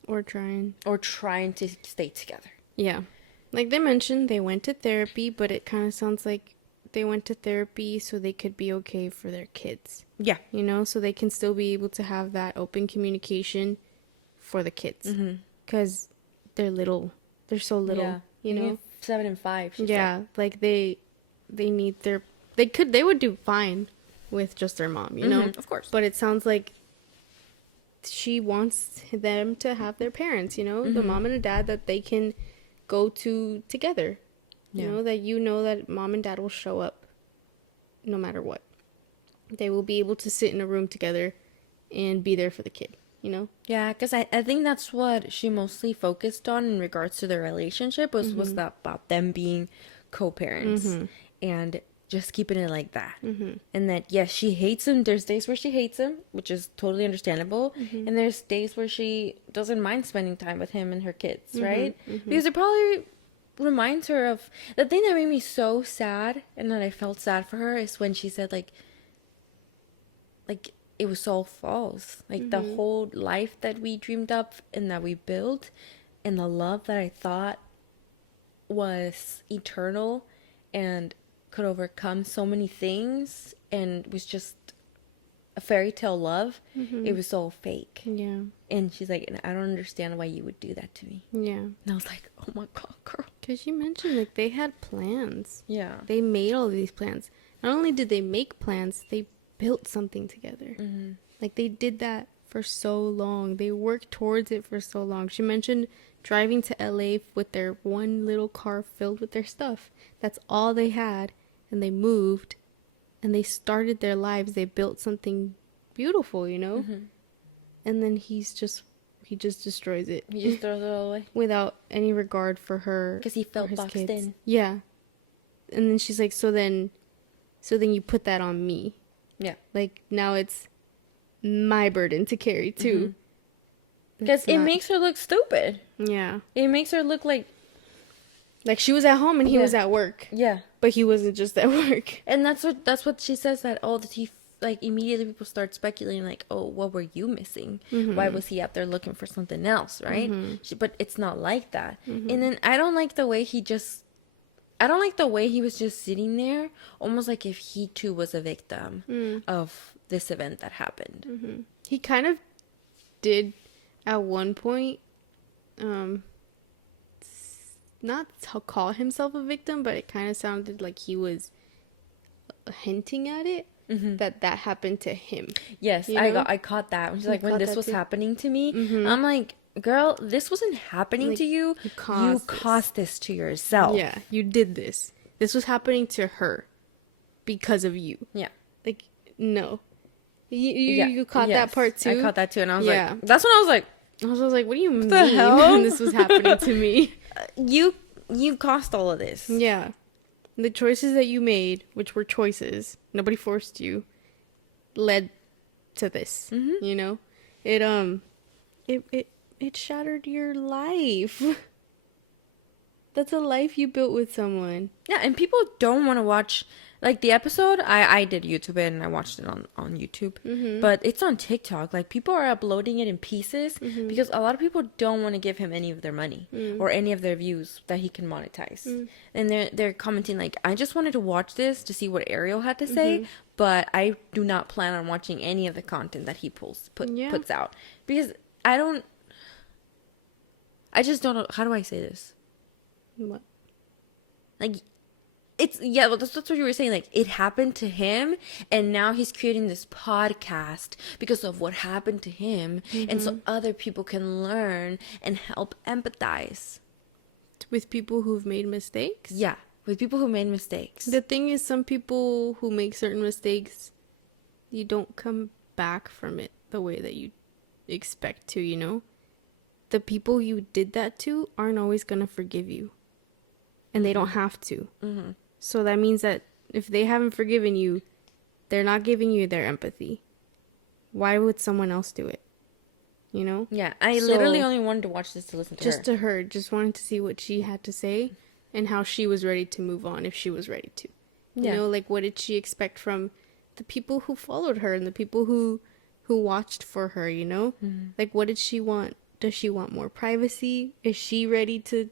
Or trying. Or trying to stay together. Yeah. Like they mentioned, they went to therapy, but it kind of sounds like they went to therapy so they could be okay for their kids. Yeah. You know, so they can still be able to have that open communication for the kids. Because they're little. They're so little, Yeah. you know? 7 and 5. She Yeah. said. Like they need they would do fine with just their mom, you know? Of course. But it sounds like she wants them to have their parents, you know, the mom and the dad that they can go to together. You know that mom and dad will show up no matter what. They will be able to sit in a room together and be there for the kid, you know? Yeah, because I think that's what she mostly focused on in regards to their relationship was that about them being co-parents and just keeping it like that. And that, yes, she hates him. There's days where she hates him, which is totally understandable. And there's days where she doesn't mind spending time with him and her kids, right? Because it probably reminds her of the thing that made me so sad and that I felt sad for her is when she said like it was all false. Like the whole life that we dreamed up and that we built and the love that I thought was eternal and could overcome so many things and was just a fairy tale love, it was so fake. Yeah. And she's like, and I don't understand why you would do that to me. Yeah. And I was like, oh my God, girl. Because you mentioned, like, they had plans. Yeah. They made all these plans. Not only did they make plans, they built something together. Mm-hmm. Like, they did that for so long. They worked towards it for so long. She mentioned driving to LA with their one little car filled with their stuff. That's all they had. And they moved. And they started their lives. They built something beautiful, you know? Mm-hmm. And then he just destroys it. He just throws it all away. Without any regard for her. Because he or felt his boxed kids. in. Yeah. And then she's like, so then you put that on me. Yeah. Like, now it's my burden to carry, too. Because it makes her look stupid. Yeah. It makes her look like... Like, she was at home and he was at work. Yeah. But he wasn't just at work. And that's what she says, that, oh, that he... Like, immediately people start speculating, like, oh, what were you missing? Why was he out there looking for something else, right? But it's not like that. And then I don't like the way he was just sitting there, almost like if he too was a victim of this event that happened. He kind of did at one point, not to call himself a victim, but it kind of sounded like he was hinting at it. That happened to him. Yes, you know? I caught that. She's You like, when caught this that was too? happening to me, I'm like, girl, this wasn't happening Like, to you. you You caused caused this to yourself. Yeah, you did this. This was happening to her because of you. Yeah. Like, no. You caught that part too? I caught that too, and I was Yeah. like, that's when I was like, I was like, what do you mean the hell? this was happening to me? you caused all of this. Yeah. The choices that you made, which were choices, nobody forced you, led to this. You know? It shattered your life. That's a life you built with someone. Yeah, and people don't want to watch, like, the episode. I did YouTube it, and I watched it on YouTube. But it's on TikTok. Like, people are uploading it in pieces because a lot of people don't want to give him any of their money or any of their views that he can monetize. And they're commenting, like, I just wanted to watch this to see what Ariel had to say, but I do not plan on watching any of the content that he puts out. Because I just don't know. How do I say this? What? Like, it's, yeah, well, that's what you were saying. Like, it happened to him, and now he's creating this podcast because of what happened to him, and so other people can learn and help empathize. With people who've made mistakes? Yeah, with people who made mistakes. The thing is, some people who make certain mistakes, you don't come back from it the way that you expect to, you know? The people you did that to aren't always going to forgive you. And they don't have to. So that means that if they haven't forgiven you, they're not giving you their empathy. Why would someone else do it? You know? Yeah, I literally only wanted to watch this to listen to her. Just to her. Just wanted to see what she had to say and how she was ready to move on if she was ready to. You know, like, what did she expect from the people who followed her and the people who watched for her, you know? Like, what did she want? Does she want more privacy? Is she ready to...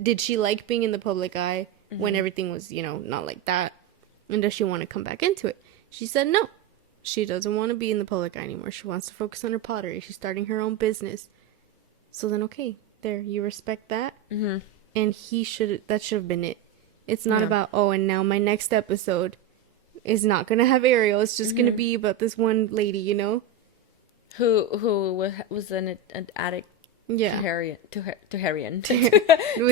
Did she like being in the public eye when everything was, you know, not like that? And does she want to come back into it? She said no. She doesn't want to be in the public eye anymore. She wants to focus on her pottery. She's starting her own business. So then, okay, there, you respect that. And that should have been it. It's not about, oh, and now my next episode is not going to have Ariel. It's just going to be about this one lady, you know? Who was an addict. Yeah. To heroin. With To a heroin.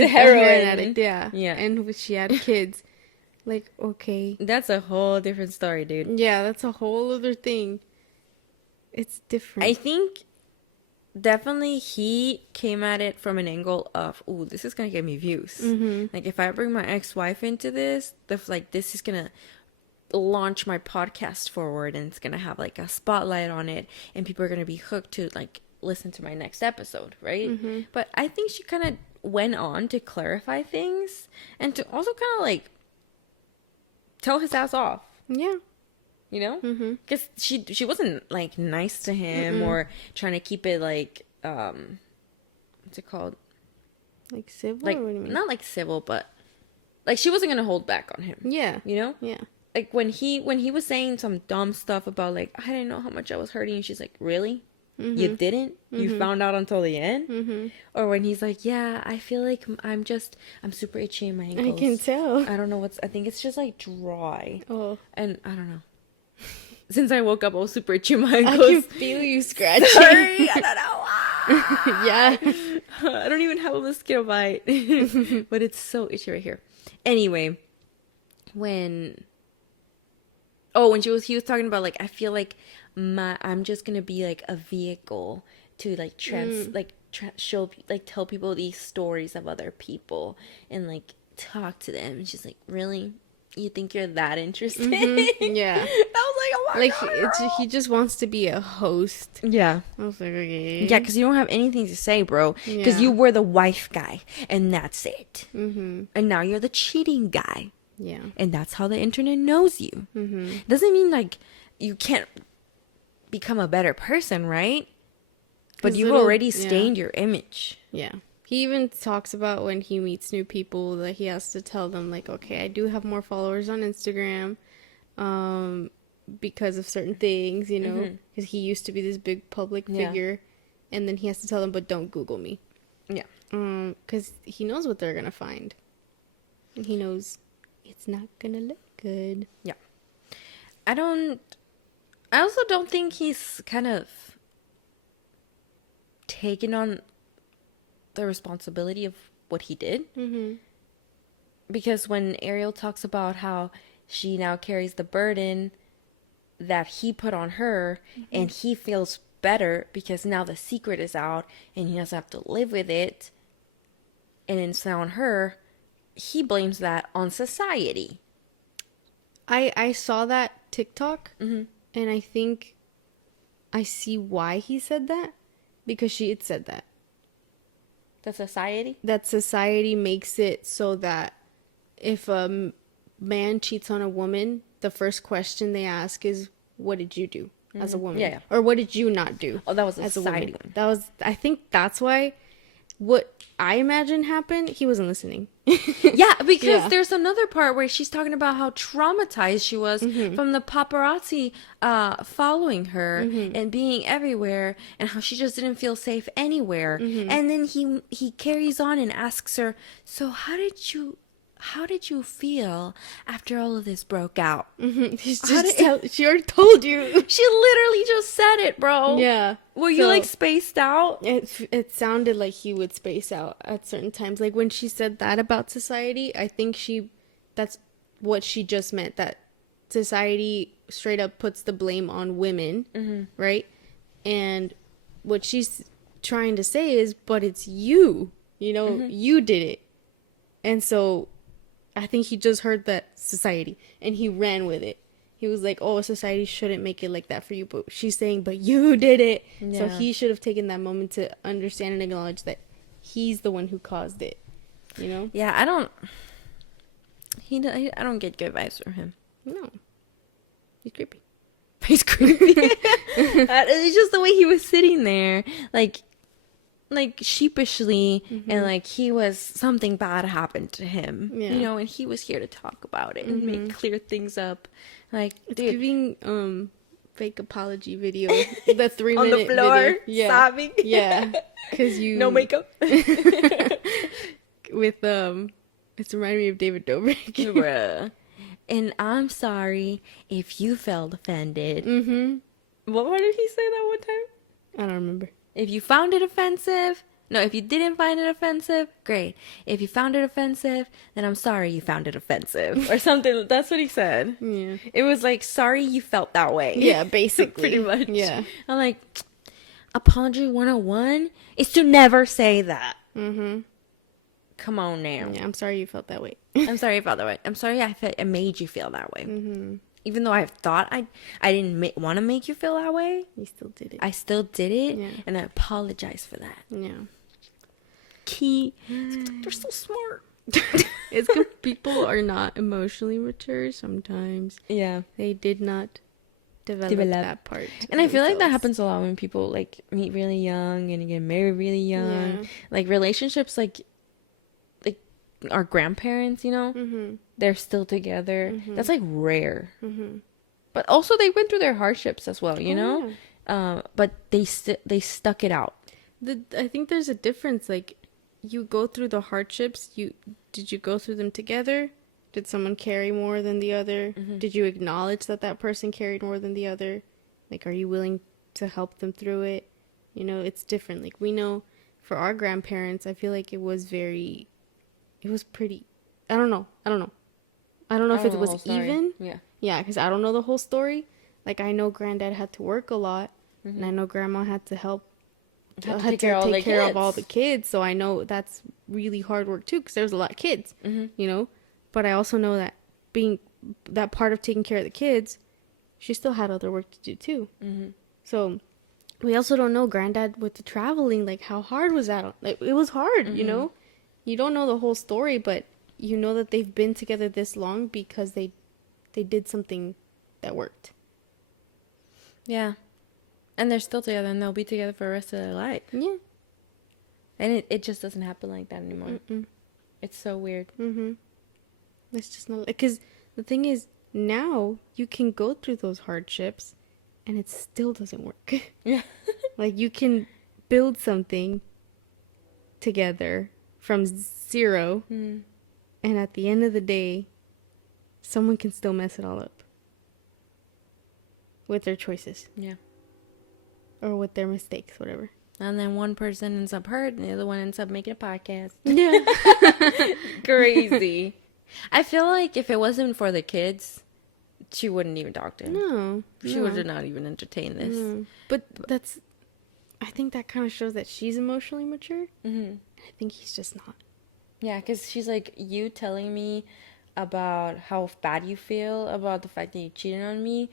heroin addict, yeah. Yeah. And she had kids. Like, okay. That's a whole different story, dude. Yeah, that's a whole other thing. It's different. I think definitely he came at it from an angle of, ooh, this is gonna get me views. Like, if I bring my ex-wife into this, this is gonna launch my podcast forward, and it's gonna have like a spotlight on it, and people are gonna be hooked to like listen to my next episode, right? But I think she kind of went on to clarify things and to also kind of like tell his ass off. Yeah. You know? Because she wasn't like nice to him or trying to keep it like what's it called? Like civil? Like, or what do you mean? not like civil, but like she wasn't gonna hold back on him. Yeah. You know? Yeah. like when he was saying some dumb stuff about like I didn't know how much I was hurting, and she's like, really? You didn't? You found out until the end? Or when he's like, yeah, I feel like I'm super itchy in my ankles. I can tell. I don't know I think it's just like dry. Oh. And I don't know. Since I woke up, I was super itchy in my I ankles. can feel you scratching. Sorry, I don't know why. Yeah. I don't even have a mosquito bite. But it's so itchy right here. Anyway, when he was talking about like, I feel like I'm just gonna be like a vehicle to like show, like tell people these stories of other people and like talk to them. And she's like, really? You think you're that interesting? Yeah. I was like, oh my God, he just wants to be a host. yeah. I was like, okay. Yeah, because you don't have anything to say, bro. Because Yeah. you were the wife guy, and that's it. Mm-hmm. And now you're the cheating guy. Yeah. And that's how the internet knows you. Mm-hmm. Doesn't mean like you can't become a better person, right? But you've already stained your image. Yeah. He even talks about when he meets new people that he has to tell them like, okay, I do have more followers on Instagram because of certain things, you know, because he used to be this big public figure, and then he has to tell them, but don't Google me. Yeah. Because he knows what they're going to find. And he knows it's not going to look good. Yeah. I also don't think he's kind of taken on the responsibility of what he did. Mm-hmm. Because when Ariel talks about how she now carries the burden that he put on her, and he feels better because now the secret is out and he doesn't have to live with it, and it's now on her, he blames that on society. I saw that TikTok, and I think I see why he said that, because she had said that. The society? That society makes it so that if a man cheats on a woman, the first question they ask is, what did you do as a woman? Yeah. Or what did you not do? Oh, that was a as society woman? one. That was, I think that's why what I imagine happened, he wasn't listening. Yeah, because Yeah. there's another part where she's talking about how traumatized she was from the paparazzi following her and being everywhere, and how she just didn't feel safe anywhere. And then he carries on and asks her, so how did you feel after all of this broke out? She already told you. She literally just said it, bro. Yeah. Were you So- like spaced out? It sounded like he would space out at certain times. Like when she said that about society, I think that's what she just meant, that society straight up puts the blame on women, right? And what she's trying to say is, but it's you, you did it. And so I think he just heard that society and he ran with it. He was like, oh, society shouldn't make it like that for you. But she's saying, but you did it. Yeah. So he should have taken that moment to understand and acknowledge that he's the one who caused it. You know? Yeah, I don't get good vibes from him. No. He's creepy. He's creepy. It's just the way he was sitting there, like sheepishly, and like something bad happened to him, Yeah. and he was here to talk about it and make clear things up. Like, It's dude, giving fake apology video. The 3 on minute the floor, video. Yeah. sobbing. Yeah. Because you No makeup. with it's reminding me of David Dobrik. Bruh. And I'm sorry if you felt offended. What did he say that one time? I don't remember. If you found it offensive, no, if you didn't find it offensive, great. If you found it offensive, then I'm sorry you found it offensive. Or something. That's what he said. Yeah. It was like, sorry you felt that way. Yeah, basically. Pretty much. Yeah. I'm like, apology 101 is to never say that. Come on now. Yeah, I'm sorry you felt that way. I'm sorry I felt that way. I'm sorry I made you feel that way. Even though I thought I didn't want to make you feel that way, You still did it. I still did it, Yeah. and I apologize for that. Yeah. They're so smart. It's good. People are not emotionally mature sometimes. Yeah. They did not develop that part. And I feel like that themselves. happens a lot when people like meet really young and get married really young. Yeah. Like relationships like our grandparents, you know, they're still together. That's like rare. But also they went through their hardships as well, you know. But they stuck it out. I think there's a difference. Like, you go through the hardships. Did you go through them together? Did someone carry more than the other? Did you acknowledge that person carried more than the other? Like, are you willing to help them through it? You know, it's different. Like, we know for our grandparents, I feel like it was pretty, I don't know if it was even. Yeah, because I don't know the whole story. Like, I know granddad had to work a lot, and I know grandma had to take care of all the kids. So I know that's really hard work too, because there's a lot of kids, you know. But I also know that being that part of taking care of the kids, she still had other work to do too. So we also don't know granddad with the traveling, like, how hard was that? Like, it was hard, you know. You don't know the whole story, but you know that they've been together this long because they did something that worked. Yeah. And they're still together, and they'll be together for the rest of their life. Yeah. And it just doesn't happen like that anymore. It's so weird. It's just not, because the thing is, now you can go through those hardships and it still doesn't work. Yeah. Like, you can build something together from zero, and at the end of the day, someone can still mess it all up with their choices. Yeah. Or with their mistakes, whatever. And then one person ends up hurt, and the other one ends up making a podcast. Yeah. Crazy. I feel like if it wasn't for the kids, she wouldn't even talk to him. No. She would not even entertain this. No. But I think that kind of shows that she's emotionally mature. I think he's just not. Yeah, because she's like, you telling me about how bad you feel about the fact that you cheated on me,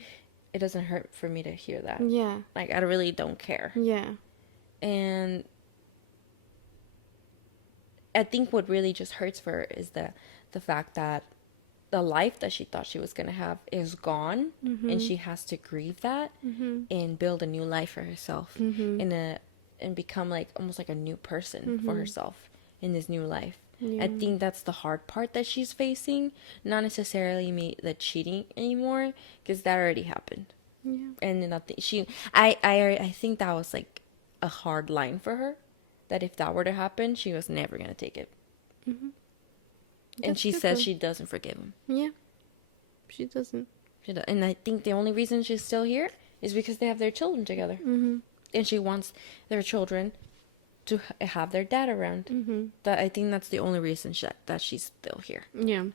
it doesn't hurt for me to hear that. Yeah. Like, I really don't care. Yeah. And I think what really just hurts for her is the fact that the life that she thought she was going to have is gone, and she has to grieve that and build a new life for herself and become like almost like a new person for herself in this new life. I think that's the hard part that she's facing, not necessarily the cheating anymore, because that already happened. Yeah. And nothing. I think that was like a hard line for her, that if that were to happen, she was never gonna take it. And she says she doesn't forgive him. Yeah, she doesn't. And I think the only reason she's still here is because they have their children together, and she wants their children to have their dad around. That I think that's the only reason that she's still here. Yeah.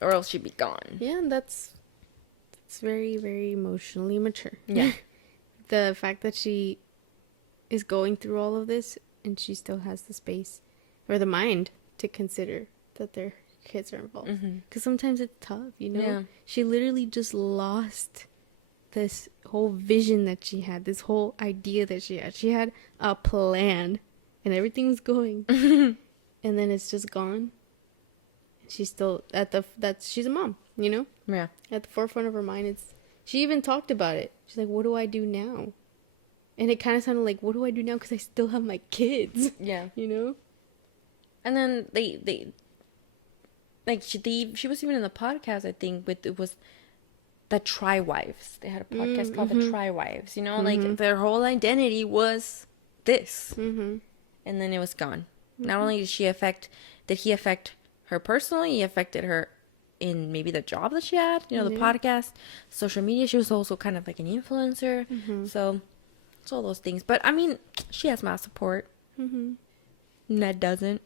Or else she'd be gone. Yeah, that's very, very emotionally mature. Yeah. The fact that she is going through all of this and she still has the space or the mind to consider that their kids are involved. Because sometimes it's tough, you know? Yeah. She literally just lost this whole vision that she had, this whole idea that she had. She had a plan and everything was going. And then it's just gone. She's still she's a mom, you know? Yeah. At the forefront of her mind, she even talked about it. She's like, what do I do now? And it kind of sounded like, what do I do now? Because I still have my kids. Yeah. You know? And then she was even in the podcast, I think, it was the Tri-Wives. They had a podcast called the Tri-Wives, you know? Like, their whole identity was this. And then it was gone. Not only did he affect her personally, he affected her in maybe the job that she had, you know, the podcast, social media. She was also kind of like an influencer. So it's all those things. But I mean, she has my support. Ned doesn't.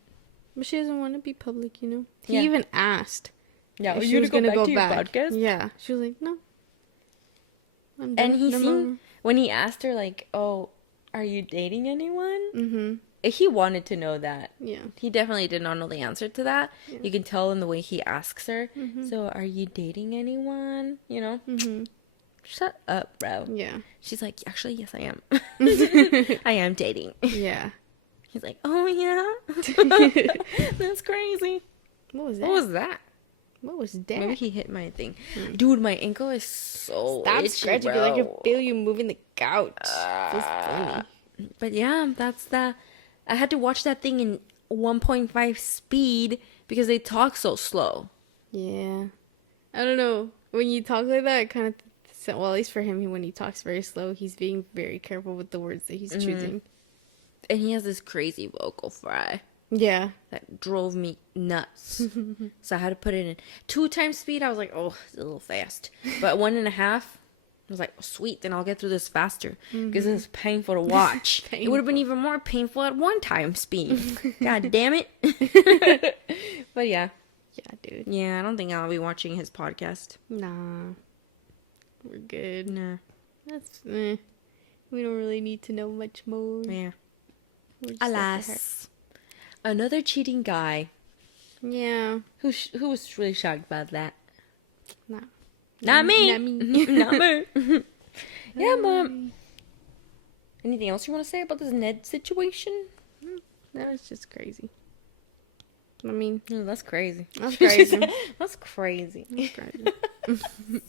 But she doesn't want to be public, you know? He Yeah. even asked. Yeah, if she was going to go back. Podcast? Yeah. She was like, no. I'm And done. he No seemed, more. when he asked her, like, oh, are you dating anyone? He wanted to know that. Yeah. He definitely did not know the answer to that. Yeah. You can tell in the way he asks her. So, are you dating anyone? You know? Shut up, bro. Yeah. She's like, actually, yes, I am. I am dating. Yeah. He's like, oh, yeah? That's crazy. What was that? What was that? What was that? Maybe he hit my thing. Dude, my ankle is so Stop itchy, scratching me. bro. Like, I can feel you moving the couch. Feels funny. But yeah, that's I had to watch that thing in 1.5 speed because they talk so slow. Yeah. I don't know. When you talk like that, it kind of... Well, at least for him, when he talks very slow, he's being very careful with the words that he's choosing. And he has this crazy vocal fry Yeah. that drove me nuts. So I had to put it in 2 times speed. I was like, oh, it's a little fast. But 1.5, I was like, oh, sweet, then I'll get through this faster. Because it's painful to watch. It would have been even more painful at 1 time speed. God damn it. But yeah. Yeah, dude. Yeah, I don't think I'll be watching his podcast. Nah. We're good. Nah. That's... We don't really need to know much more. Yeah. We're just like Alas. Another cheating guy. her. Yeah. Who was really shocked about that? Nah. Not me. Not me. Not me. Yeah, Mom. Anything else you want to say about this Ned situation? That was just crazy. I mean, That's crazy. that's crazy. That's crazy. That's crazy.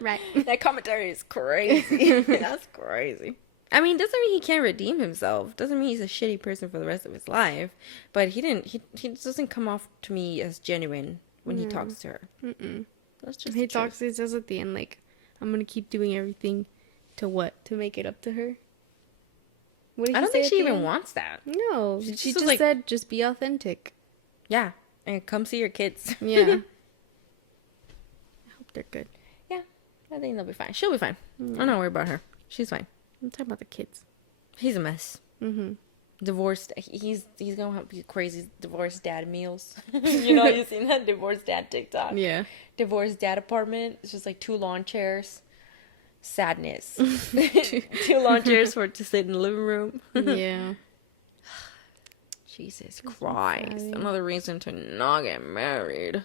Right. That commentary is crazy. That's crazy. I mean, doesn't mean he can't redeem himself. Doesn't mean he's a shitty person for the rest of his life. But he doesn't come off to me as genuine when he talks to her. Mm-mm. That's just He says at the end, like, I'm gonna keep doing everything to what? To make it up to her? What did I he don't say think at she the even end? wants that. No. She She just just like- said, just be authentic. Yeah. And come see your kids. Yeah. I hope they're good. Yeah. I think they'll be fine. She'll be fine. I'm not worried about her. She's fine. I'm talking about the kids. He's a mess. Mm-hmm. Divorced. He's gonna have crazy divorced dad meals. You seen that divorced dad TikTok? Yeah. Divorced dad apartment. It's just like 2 lawn chairs. Sadness. 2 lawn chairs to sit in the living room. Yeah. Jesus Christ. sad. Another reason to not get married.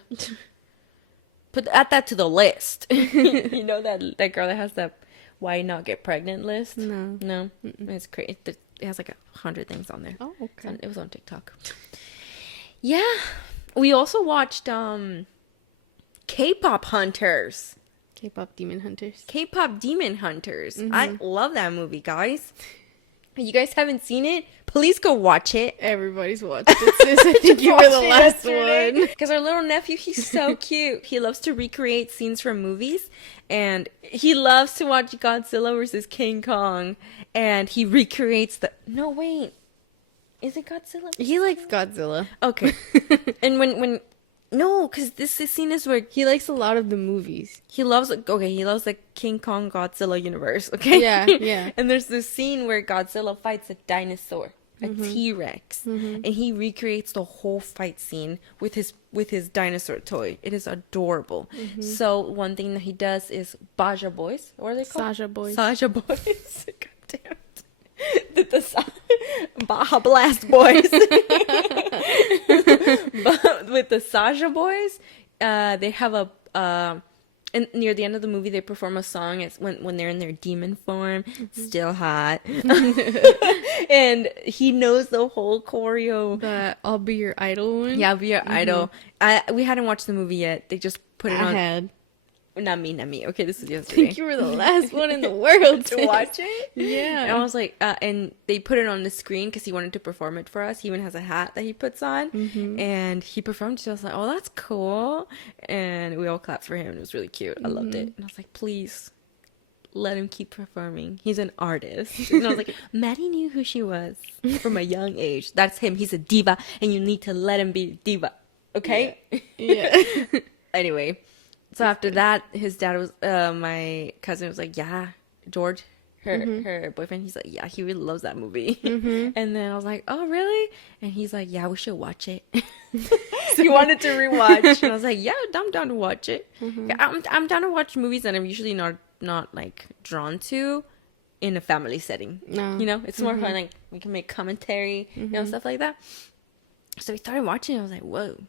Add that to the list. You know that girl that has that why not get pregnant list? No. No. It's crazy. It has like 100 things on there. Oh, okay. It was on TikTok. Yeah. We also watched K-pop Hunters. K-pop Demon Hunters. K-pop Demon Hunters. I love that movie, guys. If you guys haven't seen it, please go watch it. Everybody's watched it, sis. I think you were the last one. Because our little nephew, he's so cute. He loves to recreate scenes from movies. And he loves to watch Godzilla versus King Kong. And he recreates the... No, wait. Is it Godzilla? He likes Godzilla. Okay. And when... No, because this scene is where He likes a lot of the movies. he loves... Okay, he loves the King Kong Godzilla universe, okay? Yeah, yeah. And there's this scene where Godzilla fights a dinosaur, a T-Rex, and he recreates the whole fight scene with his dinosaur toy. It is adorable. So one thing that he does is Baja Boys. What are they called? Saja Boys. Saja Boys. God damn it. Baja Blast Boys. But with the Saja Boys, they have and near the end of the movie, they perform a song. It's when they're in their demon form, still hot, and he knows the whole choreo. The I'll Be Your Idol one? Yeah, be your idol. We hadn't watched the movie yet. They just put it I on. had. Not me. Okay, this was I yesterday. think you were the last one in the world To watch it. Yeah. And I was like, and they put it on the screen because he wanted to perform it for us. He even has a hat that he puts on, and he performed it. So I was like, oh, that's cool. And we all clapped for him. It was really cute. I loved it. And I was like, please, let him keep performing. He's an artist. And I was like, Maddie knew who she was from a young age. That's him. He's a diva, and you need to let him be a diva. Okay? Yeah. Anyway, so after that, his dad was, my cousin was like, yeah, George, her boyfriend, he's like, yeah, he really loves that movie. And then I was like, oh, really? And he's like, yeah, we should watch it. So he wanted to rewatch. And I was like, yeah, I'm down to watch it. Yeah, I'm down to watch movies that I'm usually not like drawn to in a family setting. No. You know, it's more fun, like we can make commentary, you know, stuff like that. So we started watching, I was like, whoa.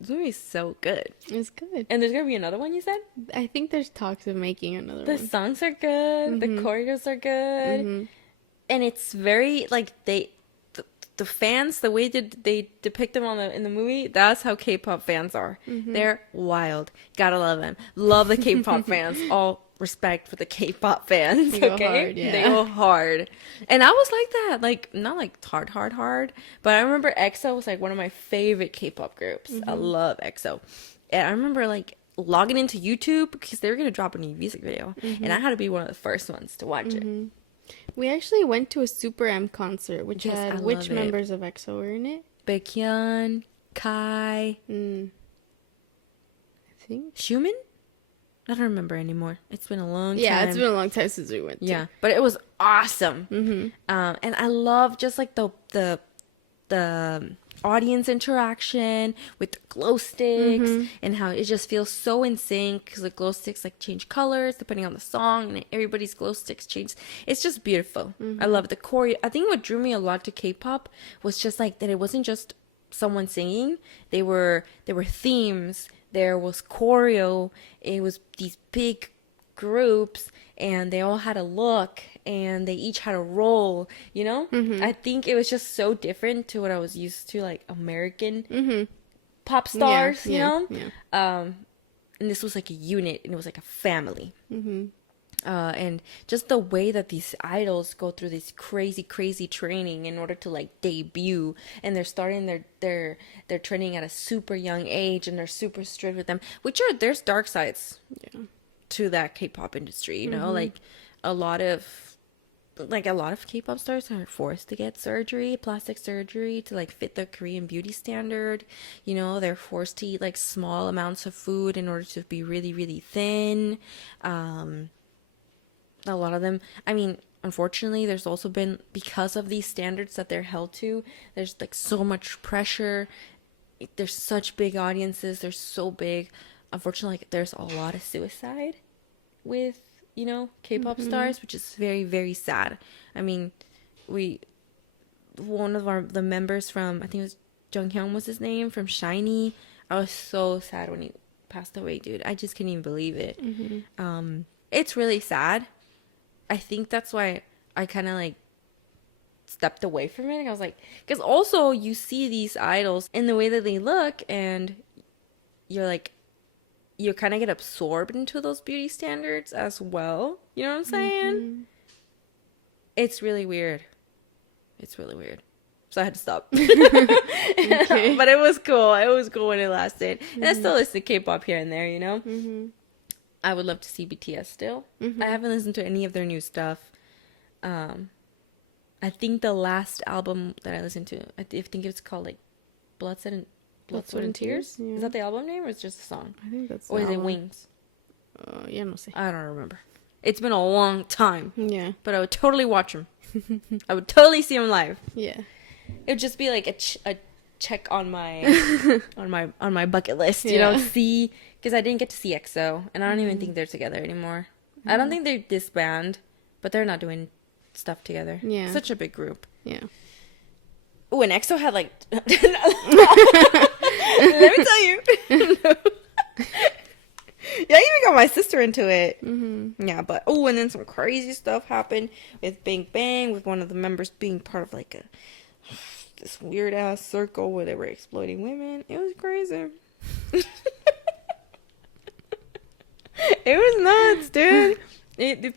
This movie is so good. It's good. And there's gonna be another one, you said? I think there's talks of making another The one. songs are good. The choreos are good. And it's very, like, the fans, the way that they depict them in the movie, that's how K-pop fans are. They're wild. Gotta love them. Love the K-pop fans. All respect for the K-pop fans. They go Okay, hard, yeah. they go hard, and I was like that, like not like hard, but I remember EXO was like one of my favorite K-pop groups. I love EXO, and I remember like logging into YouTube because they were gonna drop a new music video, and I had to be one of the first ones to watch it. We actually went to a Super M concert, which Yes, I had love which it. members of EXO were in it? Baekhyun, Kai, I think. Schumann. I don't remember anymore. It's been a long time. Yeah, it's been a long time since we went. Yeah, but it was awesome. And I love just like the audience interaction with the glow sticks and how it just feels so in sync because the glow sticks like change colors depending on the song and everybody's glow sticks change. It's just beautiful. I love the choreo. I think what drew me a lot to K-pop was just like that it wasn't just someone singing. There were themes. There was choreo. It was these big groups and they all had a look and they each had a role, you know? I think it was just so different to what I was used to, like American pop stars, you know? And this was like a unit and it was like a family. And just the way that these idols go through this crazy training in order to like debut, and they're starting their training at a super young age, and they're super strict with them, there's dark sides to that K-pop industry, you know, like a lot of K-pop stars are forced to get plastic surgery to like fit the Korean beauty standard. You know, they're forced to eat like small amounts of food in order to be really thin. A lot of them, I mean, unfortunately, there's also been, because of these standards that they're held to, there's like so much pressure. There's such big audiences. They're so big. Unfortunately, like, there's a lot of suicide with, you know, K-pop stars, which is very, very sad. I mean, one of the members from, I think it was Junghyun was his name, from SHINee. I was so sad when he passed away, dude. I just couldn't even believe it. It's really sad. I think that's why I kind of like stepped away from it. I was like, because also you see these idols in the way that they look, and you're like, you kind of get absorbed into those beauty standards as well. You know what I'm saying? It's really weird. It's really weird. So I had to stop. Okay. But it was cool. It was cool when it lasted. And I still listen to K-pop here and there, you know? I would love to see BTS still. I haven't listened to any of their new stuff. I think the last album that I listened to, I think it's called like Blood, Sweat, and Tears. Yeah. Is that the album name or is it just a song? I think that's. Or is it Wings? Yeah, no sé. I don't remember. It's been a long time. Yeah. But I would totally watch them. I would totally see them live. Yeah. It would just be like a check on my on my bucket list, you know, see, because I didn't get to see EXO, and I don't even think they're together anymore. I don't think they're disbanded, but they're not doing stuff together. Yeah. Such a big group. Yeah. Oh, and EXO had like let me tell you. Yeah, I even got my sister into it. Yeah, but and then some crazy stuff happened with Bang Bang, with one of the members being part of like this weird ass circle where they were exploiting women. It was crazy. It was nuts, dude. I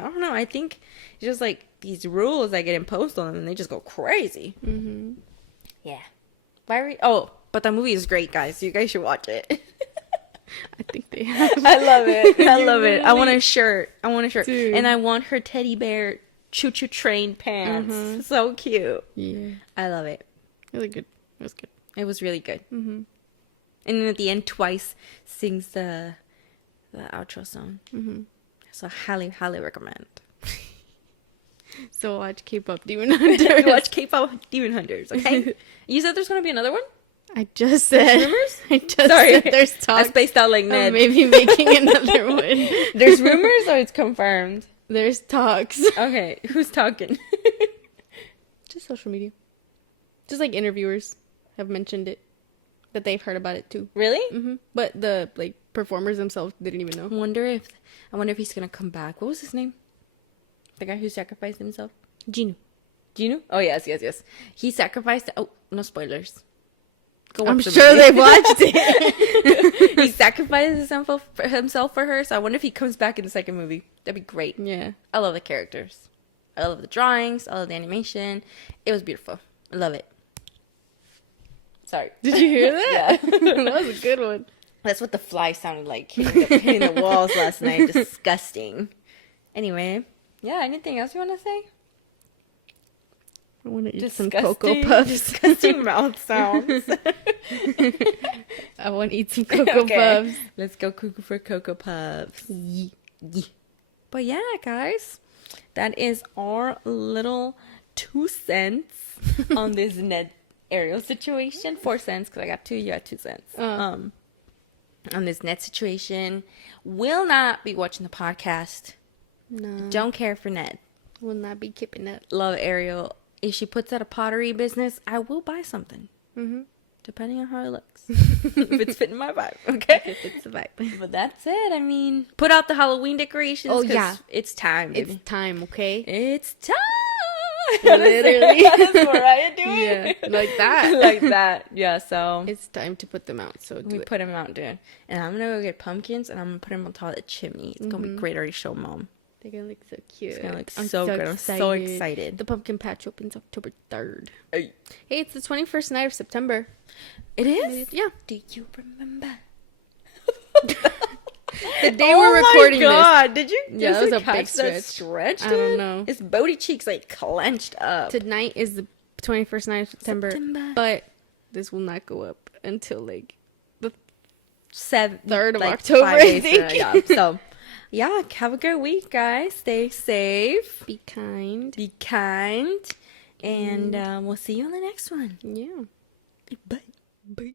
don't know. I think it's just like these rules that get imposed on them, and they just go crazy. Yeah. But the movie is great, guys. You guys should watch it. I think they have. I love it. I love it. I want a shirt. Dude. And I want her teddy bear choo-choo train pants. So cute. Yeah. I love it. Really good. It was good. It was really good. And then at the end, Twice sings the outro song. So highly recommend. So watch K-pop Demon Hunters. Watch K-pop Demon Hunters, okay? You said there's going to be another one? I just said. Rumors? I just Sorry. said there's I talks. spaced out like Ned. Maybe making another one. There's rumors or it's confirmed? There's talks. Okay, who's talking? Just social media. Just like interviewers have mentioned it. That they've heard about it too. Really? But the like performers themselves didn't even know. I wonder if he's gonna come back. What was his name? The guy who sacrificed himself? Ginu. Ginu? Oh yes. He sacrificed. Oh, no spoilers. Go I'm watch the sure movie. they watched it. He sacrifices himself for her, so I wonder if he comes back in the second movie. That'd be great. Yeah. I love the characters. I love the drawings. I love the animation. It was beautiful. I love it. Sorry. Did you hear that? Yeah. That was a good one. That's what the fly sounded like hitting the walls last night. Disgusting. Anyway, yeah, anything else you want to say? I want to eat some Disgusting- Cocoa Puffs. Disgusting mouth sounds. I want to eat some Cocoa Okay. Puffs. Let's go cuckoo for Cocoa Puffs. Yee. But yeah, guys, that is our little 2 cents on this Ned Ariel situation. 4 cents because I got 2, you got 2 cents. On this Ned situation. Will not be watching the podcast. No. Don't care for Ned. Will not be keeping up. Love Ariel. If she puts out a pottery business, I will buy something. Mm-hmm. Depending on how it looks. If it's fitting my vibe, okay? If it's the vibe. But that's it. I mean, put out the Halloween decorations. Oh, 'cause yeah. it's time, baby. It's time, okay? It's time. Literally. That's Mariah doing. Yeah, like that. Like that. Yeah, so It's time to put them out, so do we it. put them out, dude. And I'm going to go get pumpkins and I'm going to put them on top of the chimney. It's going to be great. I already showed Mom. They're gonna look so cute. It's going to look so good. I'm so excited. The pumpkin patch opens October 3rd. Hey. Hey, it's the 21st night of September. It is? Yeah. Do you remember? The day we're recording Oh my God. Did you Yeah, just that was a catch big that stretch. stretch, I dude? don't know. His booty cheeks like clenched up. Tonight is the 21st night of September, September. but this will not go up until like the 3rd of October, I think. Yeah. So, yeah, have a good week, guys. Stay safe. be kind. Be kind. And we'll see you on the next one. Yeah. Bye. Bye.